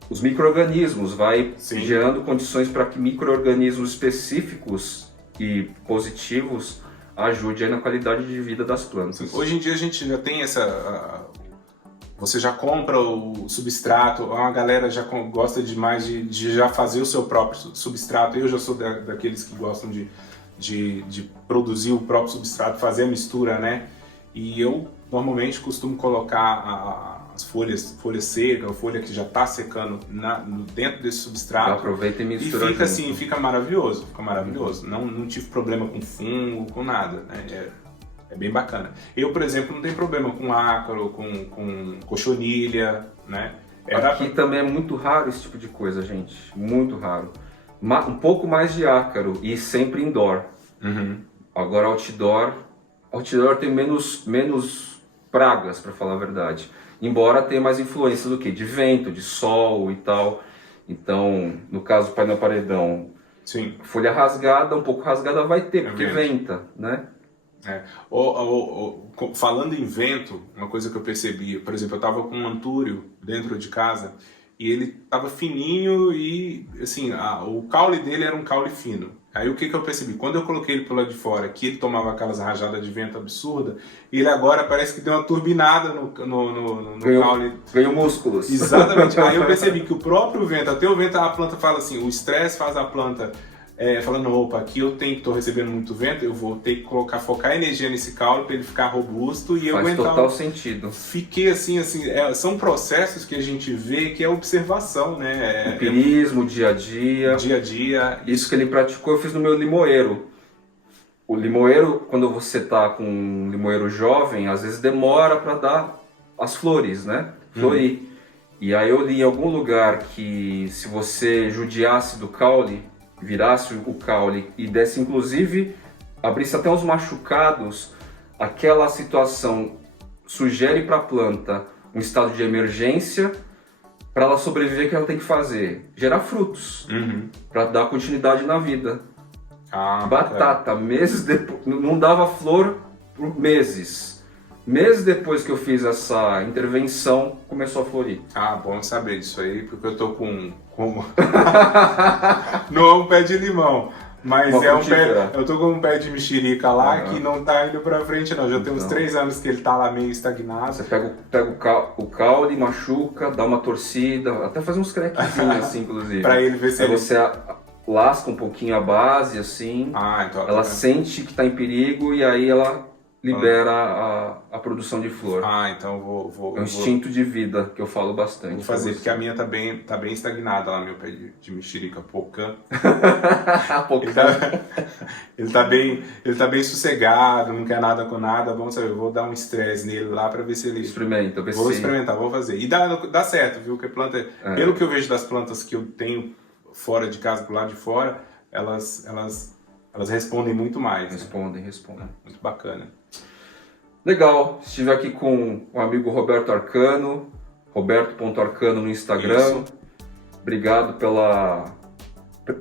os micro-organismos, vai gerando condições para que micro-organismos específicos e positivos ajude aí na qualidade de vida das plantas. Hoje em dia a gente já tem você já compra o substrato, a galera já gosta demais de já fazer o seu próprio substrato. Eu já sou daqueles que gostam de produzir o próprio substrato, fazer a mistura, né? E eu normalmente costumo colocar as folhas secas, a folha que já está secando dentro desse substrato. Aproveita e mistura. E fica assim, fica maravilhoso, fica maravilhoso. Não tive problema com fungo, com nada, né? É bem bacana. Eu, por exemplo, não tenho problema com ácaro, com cochonilha, né? Aqui também é muito raro esse tipo de coisa, gente. Muito raro. Um pouco mais de ácaro e sempre indoor. Agora outdoor tem menos pragas, para falar a verdade. Embora tenha mais influência do que? De vento, de sol e tal. Então, no caso do painel paredão, folha rasgada, um pouco rasgada vai ter, porque venta, né? Falando em vento, uma coisa que eu percebi, por exemplo, eu estava com um antúrio dentro de casa e ele estava fininho e, assim, o caule dele era um caule fino. Aí o que eu percebi? Quando eu coloquei ele pro lado de fora, que ele tomava aquelas rajadas de vento absurda, ele agora parece que deu uma turbinada no caule. Ganhou músculos. Exatamente. Aí eu percebi que o próprio vento, até o vento, a planta fala assim, o estresse faz a planta falando, opa, aqui eu tô recebendo muito vento, eu vou ter que focar energia nesse caule para ele ficar robusto e eu aguentar. Faz total sentido. Fiquei assim, são processos que a gente vê que é observação, né? Empirismo, dia a dia. Dia a dia. Isso que ele praticou, eu fiz no meu limoeiro. O limoeiro, quando você tá com um limoeiro jovem, às vezes demora para dar as flores, né? Florir. E aí eu li em algum lugar que se você judiasse do caule, virasse o caule e desse, inclusive, abrisse até uns machucados, aquela situação sugere para a planta um estado de emergência para ela sobreviver. O que ela tem que fazer? Gerar frutos, para dar continuidade na vida. Batata, meses depois, não dava flor por meses. Meses depois que eu fiz essa intervenção, começou a florir. Bom saber disso aí, porque eu tô com não é um pé de limão, mas eu tô com um pé de mexerica lá que não tá indo pra frente não. Já tem uns 3 anos que ele tá lá meio estagnado. Você pega o caule, machuca, dá uma torcida, até fazer uns crequezinhos assim, inclusive. Pra ele ver se aí você lasca um pouquinho a base, assim, então, ela sente que tá em perigo e aí ela libera a produção de flor. Então vou... É um instinto de vida que eu falo bastante. Vou fazer, porque a minha tá bem estagnada lá, meu pé de mexerica, pocã. Ele tá bem sossegado, não quer nada com nada. Vamos saber, eu vou dar um estresse nele lá pra ver se ele... Experimenta, vou experimentar, vou fazer. E dá certo, viu? Que planta, pelo que eu vejo das plantas que eu tenho fora de casa, pro lado de fora, elas respondem muito mais. Respondem. Muito bacana. Legal, estive aqui com o amigo Roberto Arcano, roberto.arcano no Instagram. Isso. Obrigado pela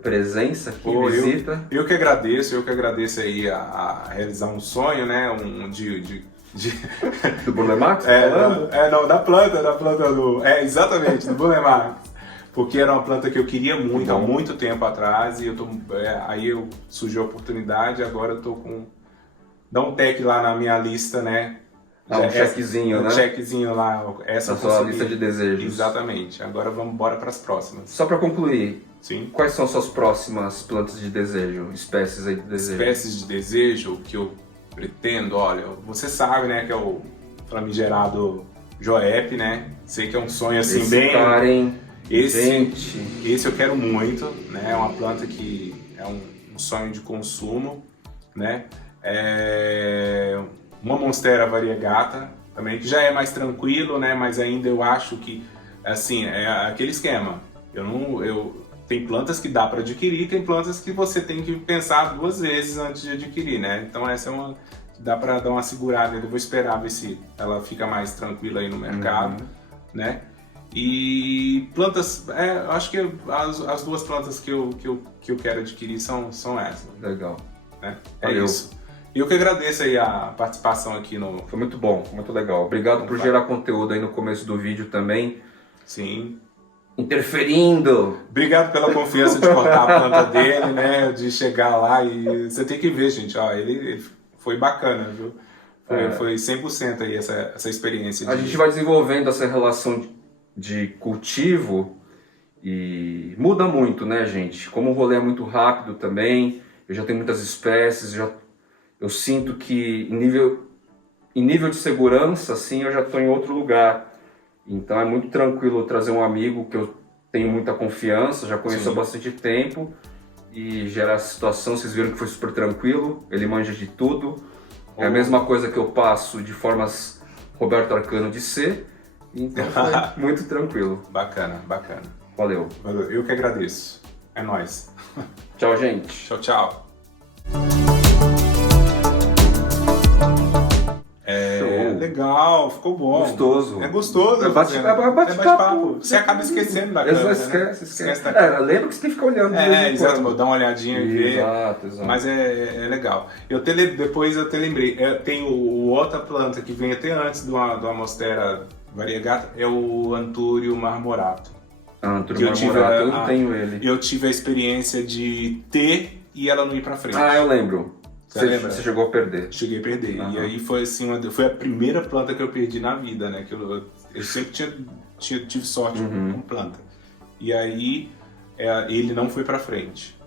presença aqui, visita. Eu que agradeço aí a realizar um sonho, né? Do Burlemax? Da planta do... exatamente, do Burlemax. Porque era uma planta que eu queria muito, há muito tempo atrás, e aí surgiu a oportunidade, agora eu tô com... Dá um tec lá na minha lista, né? Um checkzinho, né? Um checkzinho lá, essa na sua lista de desejos. Exatamente, agora vamos embora para as próximas. Só para concluir, sim. Quais são suas próximas plantas de desejo, espécies aí de desejo? Espécies de desejo que eu pretendo, olha, você sabe, né, que é o famigerado Joep, né? Sei que é um sonho assim bem... Esse eu quero muito, né? É uma planta que é um sonho de consumo, né? Uma Monstera variegata também, que já é mais tranquilo, né? Mas ainda eu acho que, assim, é aquele esquema. Tem plantas que dá para adquirir, tem plantas que você tem que pensar 2 vezes antes de adquirir, né? Então essa é uma que dá para dar uma segurada. Eu vou esperar ver se ela fica mais tranquila aí no mercado, né? E plantas, acho que as 2 plantas que eu quero adquirir são essas. Legal. Né? Isso. E eu que agradeço aí a participação aqui no... Foi muito bom, muito legal. Obrigado por gerar conteúdo aí no começo do vídeo também. Sim. Obrigado pela confiança de cortar a planta dele, né? De chegar lá e... Você tem que ver, gente, ó, ele foi bacana, viu? Foi 100% aí essa experiência. A gente vai desenvolvendo essa relação de cultivo e muda muito, né, gente? Como o rolê é muito rápido também, eu já tenho muitas espécies, eu sinto que em nível de segurança, assim, eu já estou em outro lugar. Então é muito tranquilo trazer um amigo que eu tenho muita confiança, já conheço há bastante tempo, e gerar essa situação. Vocês viram que foi super tranquilo, ele manja de tudo. É a mesma coisa que eu passo de formas Roberto Arcano de ser. Então foi muito tranquilo. Bacana. Valeu. Eu que agradeço. É nóis. Tchau, gente. Tchau. Legal, ficou bom. Gostoso. É gostoso. É bate-papo. Você acaba esquecendo da câmera, esquece da câmera. Lembra que você tem que ficar olhando. Exato, dá uma olhadinha e ver. Exato. Mas é legal. Depois eu te lembrei, tem outra planta que vem até antes do Monstera variegata, é o Antúrio marmorato. Antúrio marmorato, eu não tenho ele. Eu tive a experiência de ter e ela não ir pra frente. Ah, eu lembro. Você lembra? Você chegou a perder. Cheguei a perder. E aí foi assim, foi a primeira planta que eu perdi na vida, né? Que eu sempre tive sorte com planta. E aí ele não foi pra frente.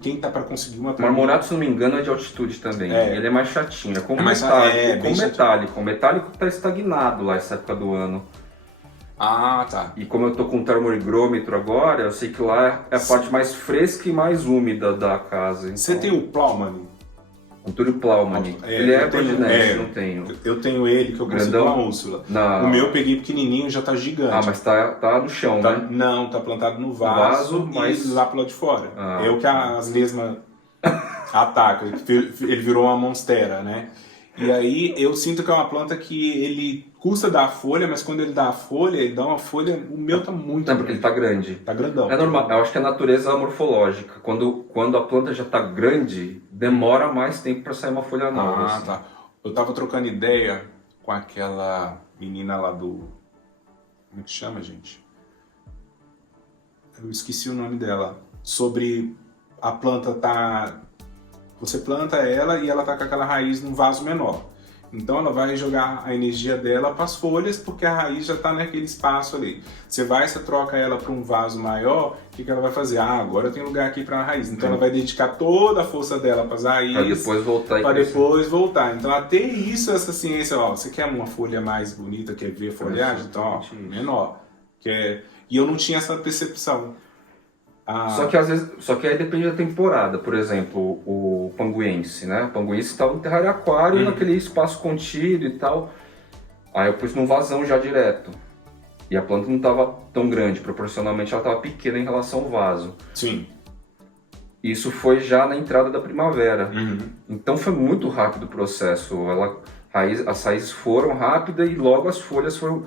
Quem tá pra conseguir uma O marmorato, se não me engano, é de altitude também. Ele é mais chatinho, é como metálico. O metálico tá estagnado lá essa época do ano. Ah, tá. E como eu tô com um termohigrômetro agora, eu sei que lá é a parte mais fresca e mais úmida da casa. Então... Você tem o Plowman? Antônio Plowman. Ele é Aborigine, não tenho. Eu tenho ele, que eu consegui com a Úrsula. O meu eu peguei pequenininho, já tá gigante. Ah, mas tá no chão, né? Não, tá plantado no vaso, mas... e lá pro lado de fora. É o que as lesmas atacam. Ele virou uma monstera, né? E aí eu sinto que é uma planta que ele custa dar folha, mas quando ele dá a folha, ele dá uma folha, o meu tá muito grande. Porque ele tá grande. Tá grandão. É normal, eu acho que é a natureza morfológica. Quando a planta já tá grande, demora mais tempo para sair uma folha nova. Ah, assim. Tá. Eu tava trocando ideia com aquela menina lá do... Como é que chama, gente? Eu esqueci o nome dela. Sobre a planta tá... Você planta ela e ela tá com aquela raiz num vaso menor. Então ela vai jogar a energia dela para as folhas, porque a raiz já está naquele espaço ali. Você troca ela para um vaso maior, o que ela vai fazer? Ah, agora tem lugar aqui para a raiz. Então ela vai dedicar toda a força dela para as raízes. Para depois voltar. Então até isso, essa ciência, ó, você quer uma folha mais bonita, quer ver folhagem? Então, ó, menor. E eu não tinha essa percepção. Só que aí depende da temporada. Por exemplo, o panguense, né? O panguense estava no terrário aquário, naquele espaço contido e tal. Aí eu pus num vazão já direto. E a planta não estava tão grande, proporcionalmente ela estava pequena em relação ao vaso. Sim. Isso foi já na entrada da primavera. Então foi muito rápido o processo. As raízes foram rápidas e logo as folhas foram...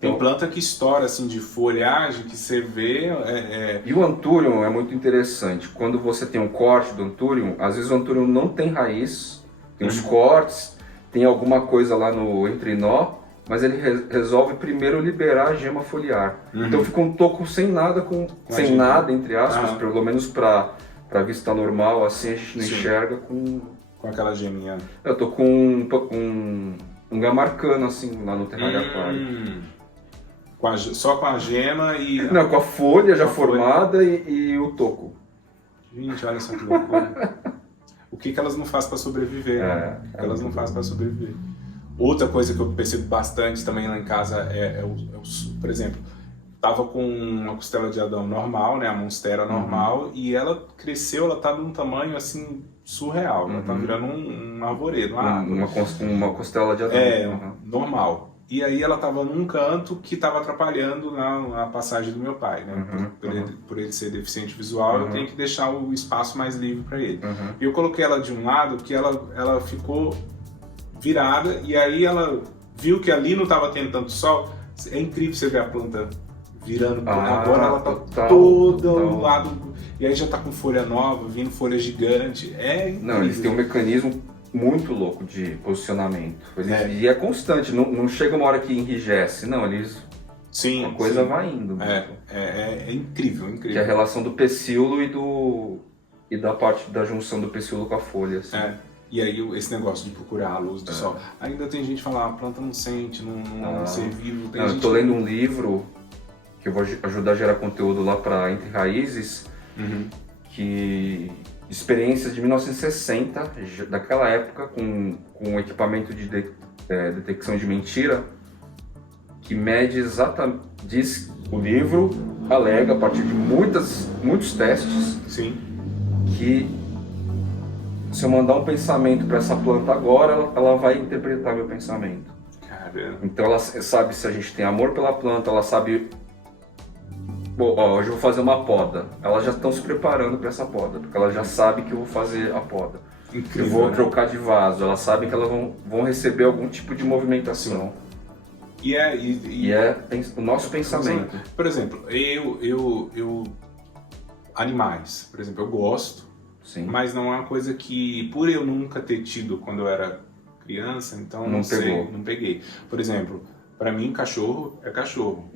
Tem planta que estoura assim de folhagem, que você vê... E o Anthurium é muito interessante. Quando você tem um corte do Anthurium, às vezes o Anthurium não tem raiz, tem os cortes, tem alguma coisa lá no entrenó, mas ele resolve primeiro liberar a gema foliar. Então fica um toco sem nada, sem nada, entre aspas, pelo menos para vista normal, assim a gente não enxerga com aquela geminha. Eu tô com um gamarcano assim lá no terrário aquário. Só com a gema e... Não, com a folha já formada e o toco. Gente, olha só que loucura. O que elas não fazem para sobreviver, né? O que elas não fazem para sobreviver. Outra coisa que eu percebo bastante também lá em casa por exemplo, tava com uma costela de Adão normal, né? A monstera normal, e ela cresceu, ela tá num tamanho assim surreal. Ela tá virando um arvoredo, uma costela de Adão. Normal. E aí ela estava num canto que estava atrapalhando a passagem do meu pai, né? Por ele ser deficiente visual, eu tenho que deixar o espaço mais livre para ele. E eu coloquei ela de um lado que ela ficou virada, e aí ela viu que ali não estava tendo tanto sol. É incrível você ver a planta virando. Agora ela tá toda ao lado, e aí já tá com folha nova, vindo folha gigante. É incrível. Não, eles têm um mecanismo muito louco de posicionamento. E é constante, não chega uma hora que enrijece, não, a coisa vai indo. É incrível, incrível. Que é a relação do pecíolo e da parte da junção do pecíolo com a folha. Assim. E aí esse negócio de procurar a luz do sol. Ainda tem gente que fala, a planta não sente, não é ser vivo. Eu tô lendo um livro que eu vou ajudar a gerar conteúdo lá para Entre Raízes, que... experiências de 1960, daquela época, com equipamento de detecção de mentira, que mede exatamente, diz o livro, alega, a partir de muitos testes, que se eu mandar um pensamento para essa planta agora, ela vai interpretar meu pensamento. Caramba. Então ela sabe se a gente tem amor pela planta, ela sabe... hoje eu vou fazer uma poda. Elas já estão se preparando para essa poda, porque elas já sabem que eu vou fazer a poda. Incrível, eu vou trocar de vaso, elas sabem que elas vão receber algum tipo de movimentação. E é o nosso pensamento. Por exemplo, animais, por exemplo, eu gosto, mas não é uma coisa que, por eu nunca ter tido quando eu era criança, então não peguei. Por exemplo, para mim, cachorro é cachorro.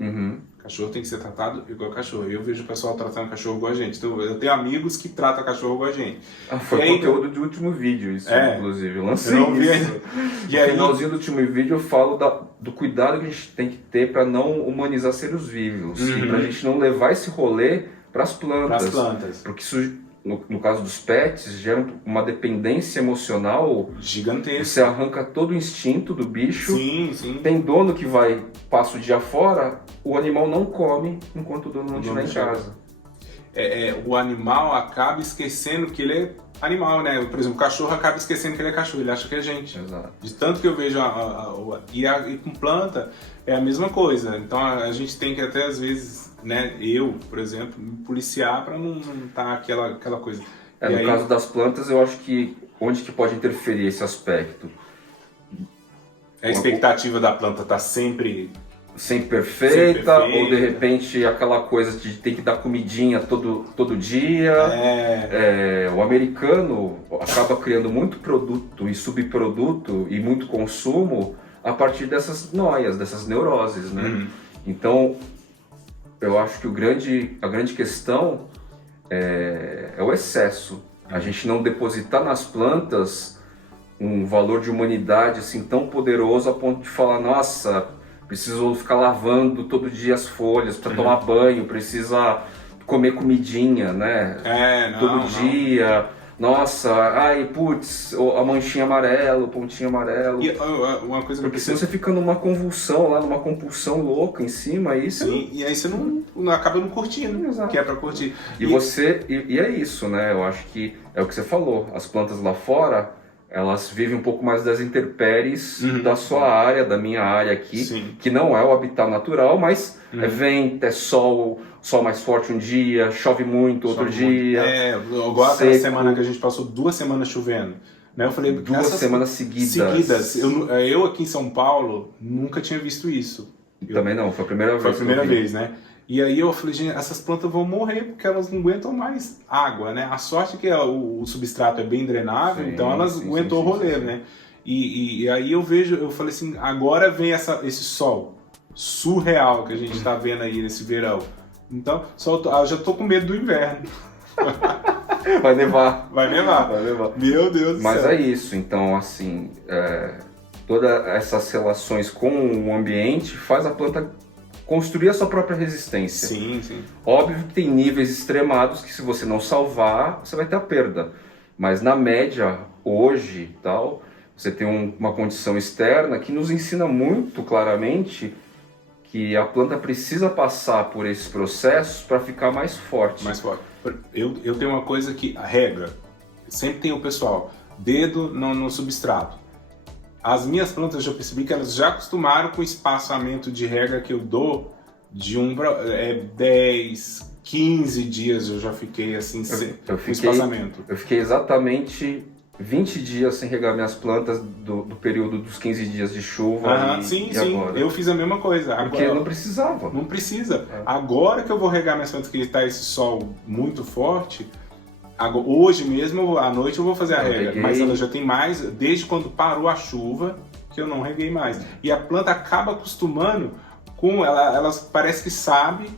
Cachorro tem que ser tratado igual cachorro. Eu vejo o pessoal tratando cachorro igual a gente. Então, eu tenho amigos que tratam cachorro igual a gente. Foi aí, conteúdo do último vídeo, isso, inclusive. Eu lancei eu não vi isso. ainda. No finalzinho do último vídeo eu falo do cuidado que a gente tem que ter para não humanizar seres vivos. E pra gente não levar esse rolê para as plantas. Porque isso, no caso dos pets, gera uma dependência emocional gigantesca. Você arranca todo o instinto do bicho. Sim. Tem dono que passa o dia fora, o animal não come enquanto o dono não estiver em casa. O animal acaba esquecendo que ele é animal, né? Por exemplo, o cachorro acaba esquecendo que ele é cachorro, ele acha que é gente. Exato. De tanto que eu vejo e com planta é a mesma coisa. Então a gente tem que até às vezes, né? Eu, por exemplo, me policiar para não tá aquela coisa. No caso das plantas, eu acho que onde que pode interferir esse aspecto? A expectativa da planta tá sempre perfeita, ou de repente aquela coisa de ter que dar comidinha todo dia. O americano acaba criando muito produto e subproduto e muito consumo a partir dessas noias, dessas neuroses, né? Então, eu acho que a grande questão é o excesso. A gente não depositar nas plantas um valor de humanidade assim tão poderoso a ponto de falar, nossa, preciso ficar lavando todo dia as folhas para tomar banho, precisa comer comidinha, né? Todo dia. Nossa, putz, a manchinha amarela, o pontinho amarelo. E uma coisa porque senão você fica numa convulsão lá, numa compulsão louca em cima, aí você e aí você não acaba não curtindo, Exato. Que é pra curtir. E é isso, né? Eu acho que é o que você falou, as plantas lá fora, elas vivem um pouco mais das intempéries da sua área, da minha área aqui, que não é o habitat natural, mas é vento, é sol mais forte um dia, chove muito outro dia. Igual aquela semana que a gente passou 2 semanas chovendo. Né? Eu falei, 2 semanas seguidas. Eu aqui em São Paulo nunca tinha visto isso. Também não, foi a primeira vez. Foi a primeira vez, né? E aí eu falei, gente, essas plantas vão morrer porque elas não aguentam mais água, né? A sorte é que o substrato é bem drenável, então elas aguentou o rolê, né? E aí eu falei assim, agora vem esse sol surreal que a gente tá vendo aí nesse verão. Então, eu já tô com medo do inverno. Vai nevar. Vai nevar. Meu Deus do céu. Mas é isso, então assim, todas essas relações com o ambiente faz a planta construir a sua própria resistência. Sim. Óbvio que tem níveis extremados que se você não salvar, você vai ter a perda. Mas na média, hoje, você tem uma condição externa que nos ensina muito claramente que a planta precisa passar por esses processos para ficar mais forte. Eu tenho uma coisa que, a regra, sempre tem o pessoal, dedo no substrato. As minhas plantas, eu já percebi que elas já acostumaram com o espaçamento de rega que eu dou de 10, 15 dias eu já fiquei assim, com espaçamento. Eu fiquei exatamente 20 dias sem regar minhas plantas do período dos 15 dias de chuva sim, agora. Eu fiz a mesma coisa. Porque eu não precisava. Não precisa. Agora que eu vou regar minhas plantas, que está esse sol muito forte, hoje mesmo, à noite, eu vou fazer a rega. Mas ela já tem mais, desde quando parou a chuva, que eu não reguei mais. E a planta acaba acostumando com ela parece que sabe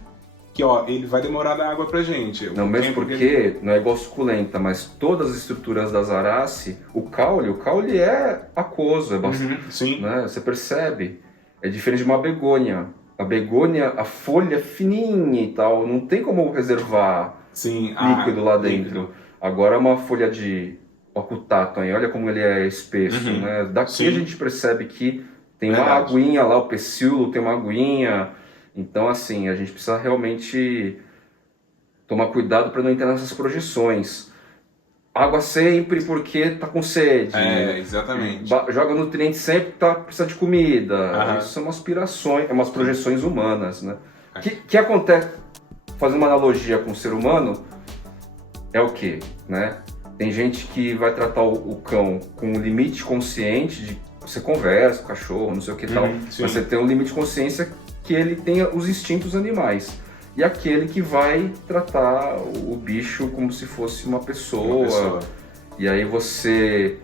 que ele vai demorar da água pra gente. Não, mesmo porque não é igual suculenta, mas todas as estruturas das Arace, o caule é aquoso, é bastante, né? Você percebe, é diferente de uma begônia. A begônia, a folha é fininha e tal, não tem como reservar líquido lá dentro. Agora uma folha de ocutato, olha como ele é espesso, né? Daqui a gente percebe que tem uma aguinha lá, o pecíolo tem uma aguinha. Então, assim, a gente precisa realmente tomar cuidado para não entrar nessas projeções. Água sempre porque tá com sede. Exatamente. Joga nutriente sempre porque precisa de comida. Isso são umas projeções humanas, né? Que acontece, fazendo uma analogia com o ser humano, é o quê, né? Tem gente que vai tratar o cão com um limite consciente de você conversa com o cachorro, não sei o que tal, mas você tem um limite de consciência que ele tenha os instintos animais. E aquele que vai tratar o bicho como se fosse uma pessoa. E aí você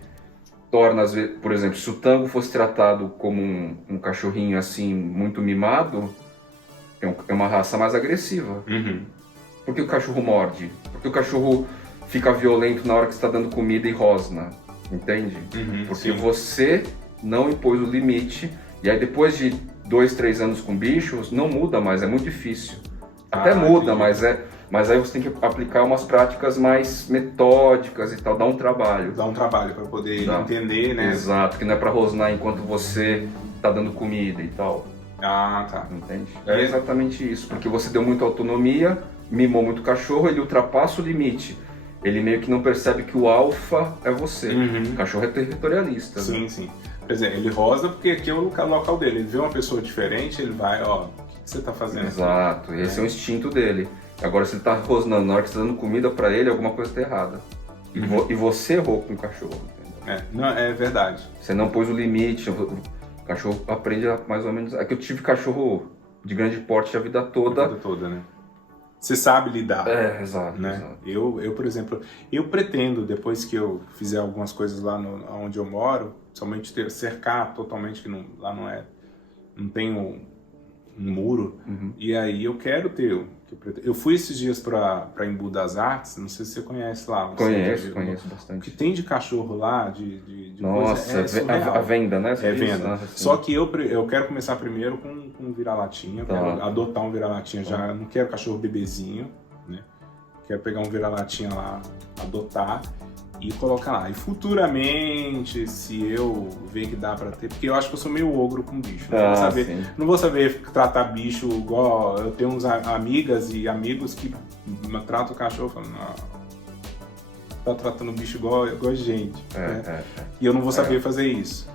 torna, às vezes, por exemplo, se o Tango fosse tratado como um cachorrinho assim, muito mimado, É uma raça mais agressiva. Por que o cachorro morde? Por que o cachorro fica violento na hora que você está dando comida e rosna? Entende? Porque você não impôs o limite, e aí depois de 2, 3 anos com bichos, não muda mais, é muito difícil. Até muda, mas aí você tem que aplicar umas práticas mais metódicas e tal, dá um trabalho. Dá um trabalho para poder entender, né? Exato, que não é para rosnar enquanto você está dando comida e tal. Ah, tá. Entende? É exatamente isso, porque você deu muita autonomia, mimou muito o cachorro, ele ultrapassa o limite. Ele meio que não percebe que o alfa é você. O cachorro é territorialista. Sim, né? sim. Por exemplo, ele rosna porque aqui é o local dele. Ele vê uma pessoa diferente, ele vai, ó, o que você tá fazendo? Exato, e esse é o instinto dele. Agora, se ele tá rosnando na hora que você tá dando comida pra ele, alguma coisa tá errada. E você errou com o cachorro, entendeu? Não, é verdade. Você não pôs o limite, o cachorro aprende mais ou menos... É que eu tive cachorro de grande porte a vida toda. A vida toda, né? Você sabe lidar. Exato, né? exato. Eu, por exemplo, eu pretendo, depois que eu fizer algumas coisas lá onde eu moro, somente cercar totalmente, que lá não tem um muro, e aí eu quero ter. Eu fui esses dias para Embu das Artes, não sei se você conhece lá. Conheço bastante. O que tem de cachorro lá, de Nossa, coisa, a venda, né? É venda. Assim. Só que eu quero começar primeiro com um vira-latinha, quero adotar um vira-latinha já, não quero cachorro bebezinho, né? Quero pegar um vira-latinha lá, adotar e colocar lá. E futuramente, se eu ver que dá pra ter, porque eu acho que eu sou meio ogro com bicho. Não vou saber tratar bicho igual. Eu tenho uns amigas e amigos que tratam o cachorro falando, não, tá tratando o bicho igual gente. Né? E eu não vou saber fazer isso.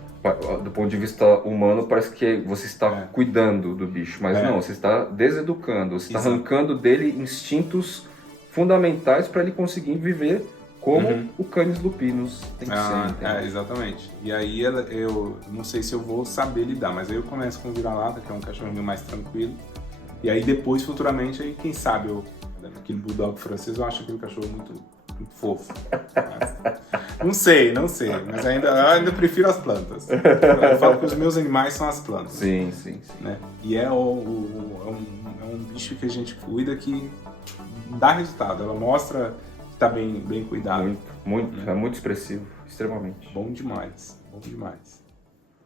Do ponto de vista humano, parece que você está cuidando do bicho, mas não, você está deseducando, você está arrancando dele instintos fundamentais para ele conseguir viver como o Canis lupinus tem que ser. Exatamente. E aí eu não sei se eu vou saber lidar, mas aí eu começo com o vira-lata, que é um cachorrinho mais tranquilo. E aí depois, futuramente, aí quem sabe aquele bulldog francês, eu acho aquele cachorro muito fofo. Não sei, mas ainda prefiro as plantas. Eu falo que os meus animais são as plantas. Sim. Né? E é um bicho que a gente cuida que dá resultado. Ela mostra que tá bem cuidado. Muito, é muito expressivo, extremamente. Bom demais.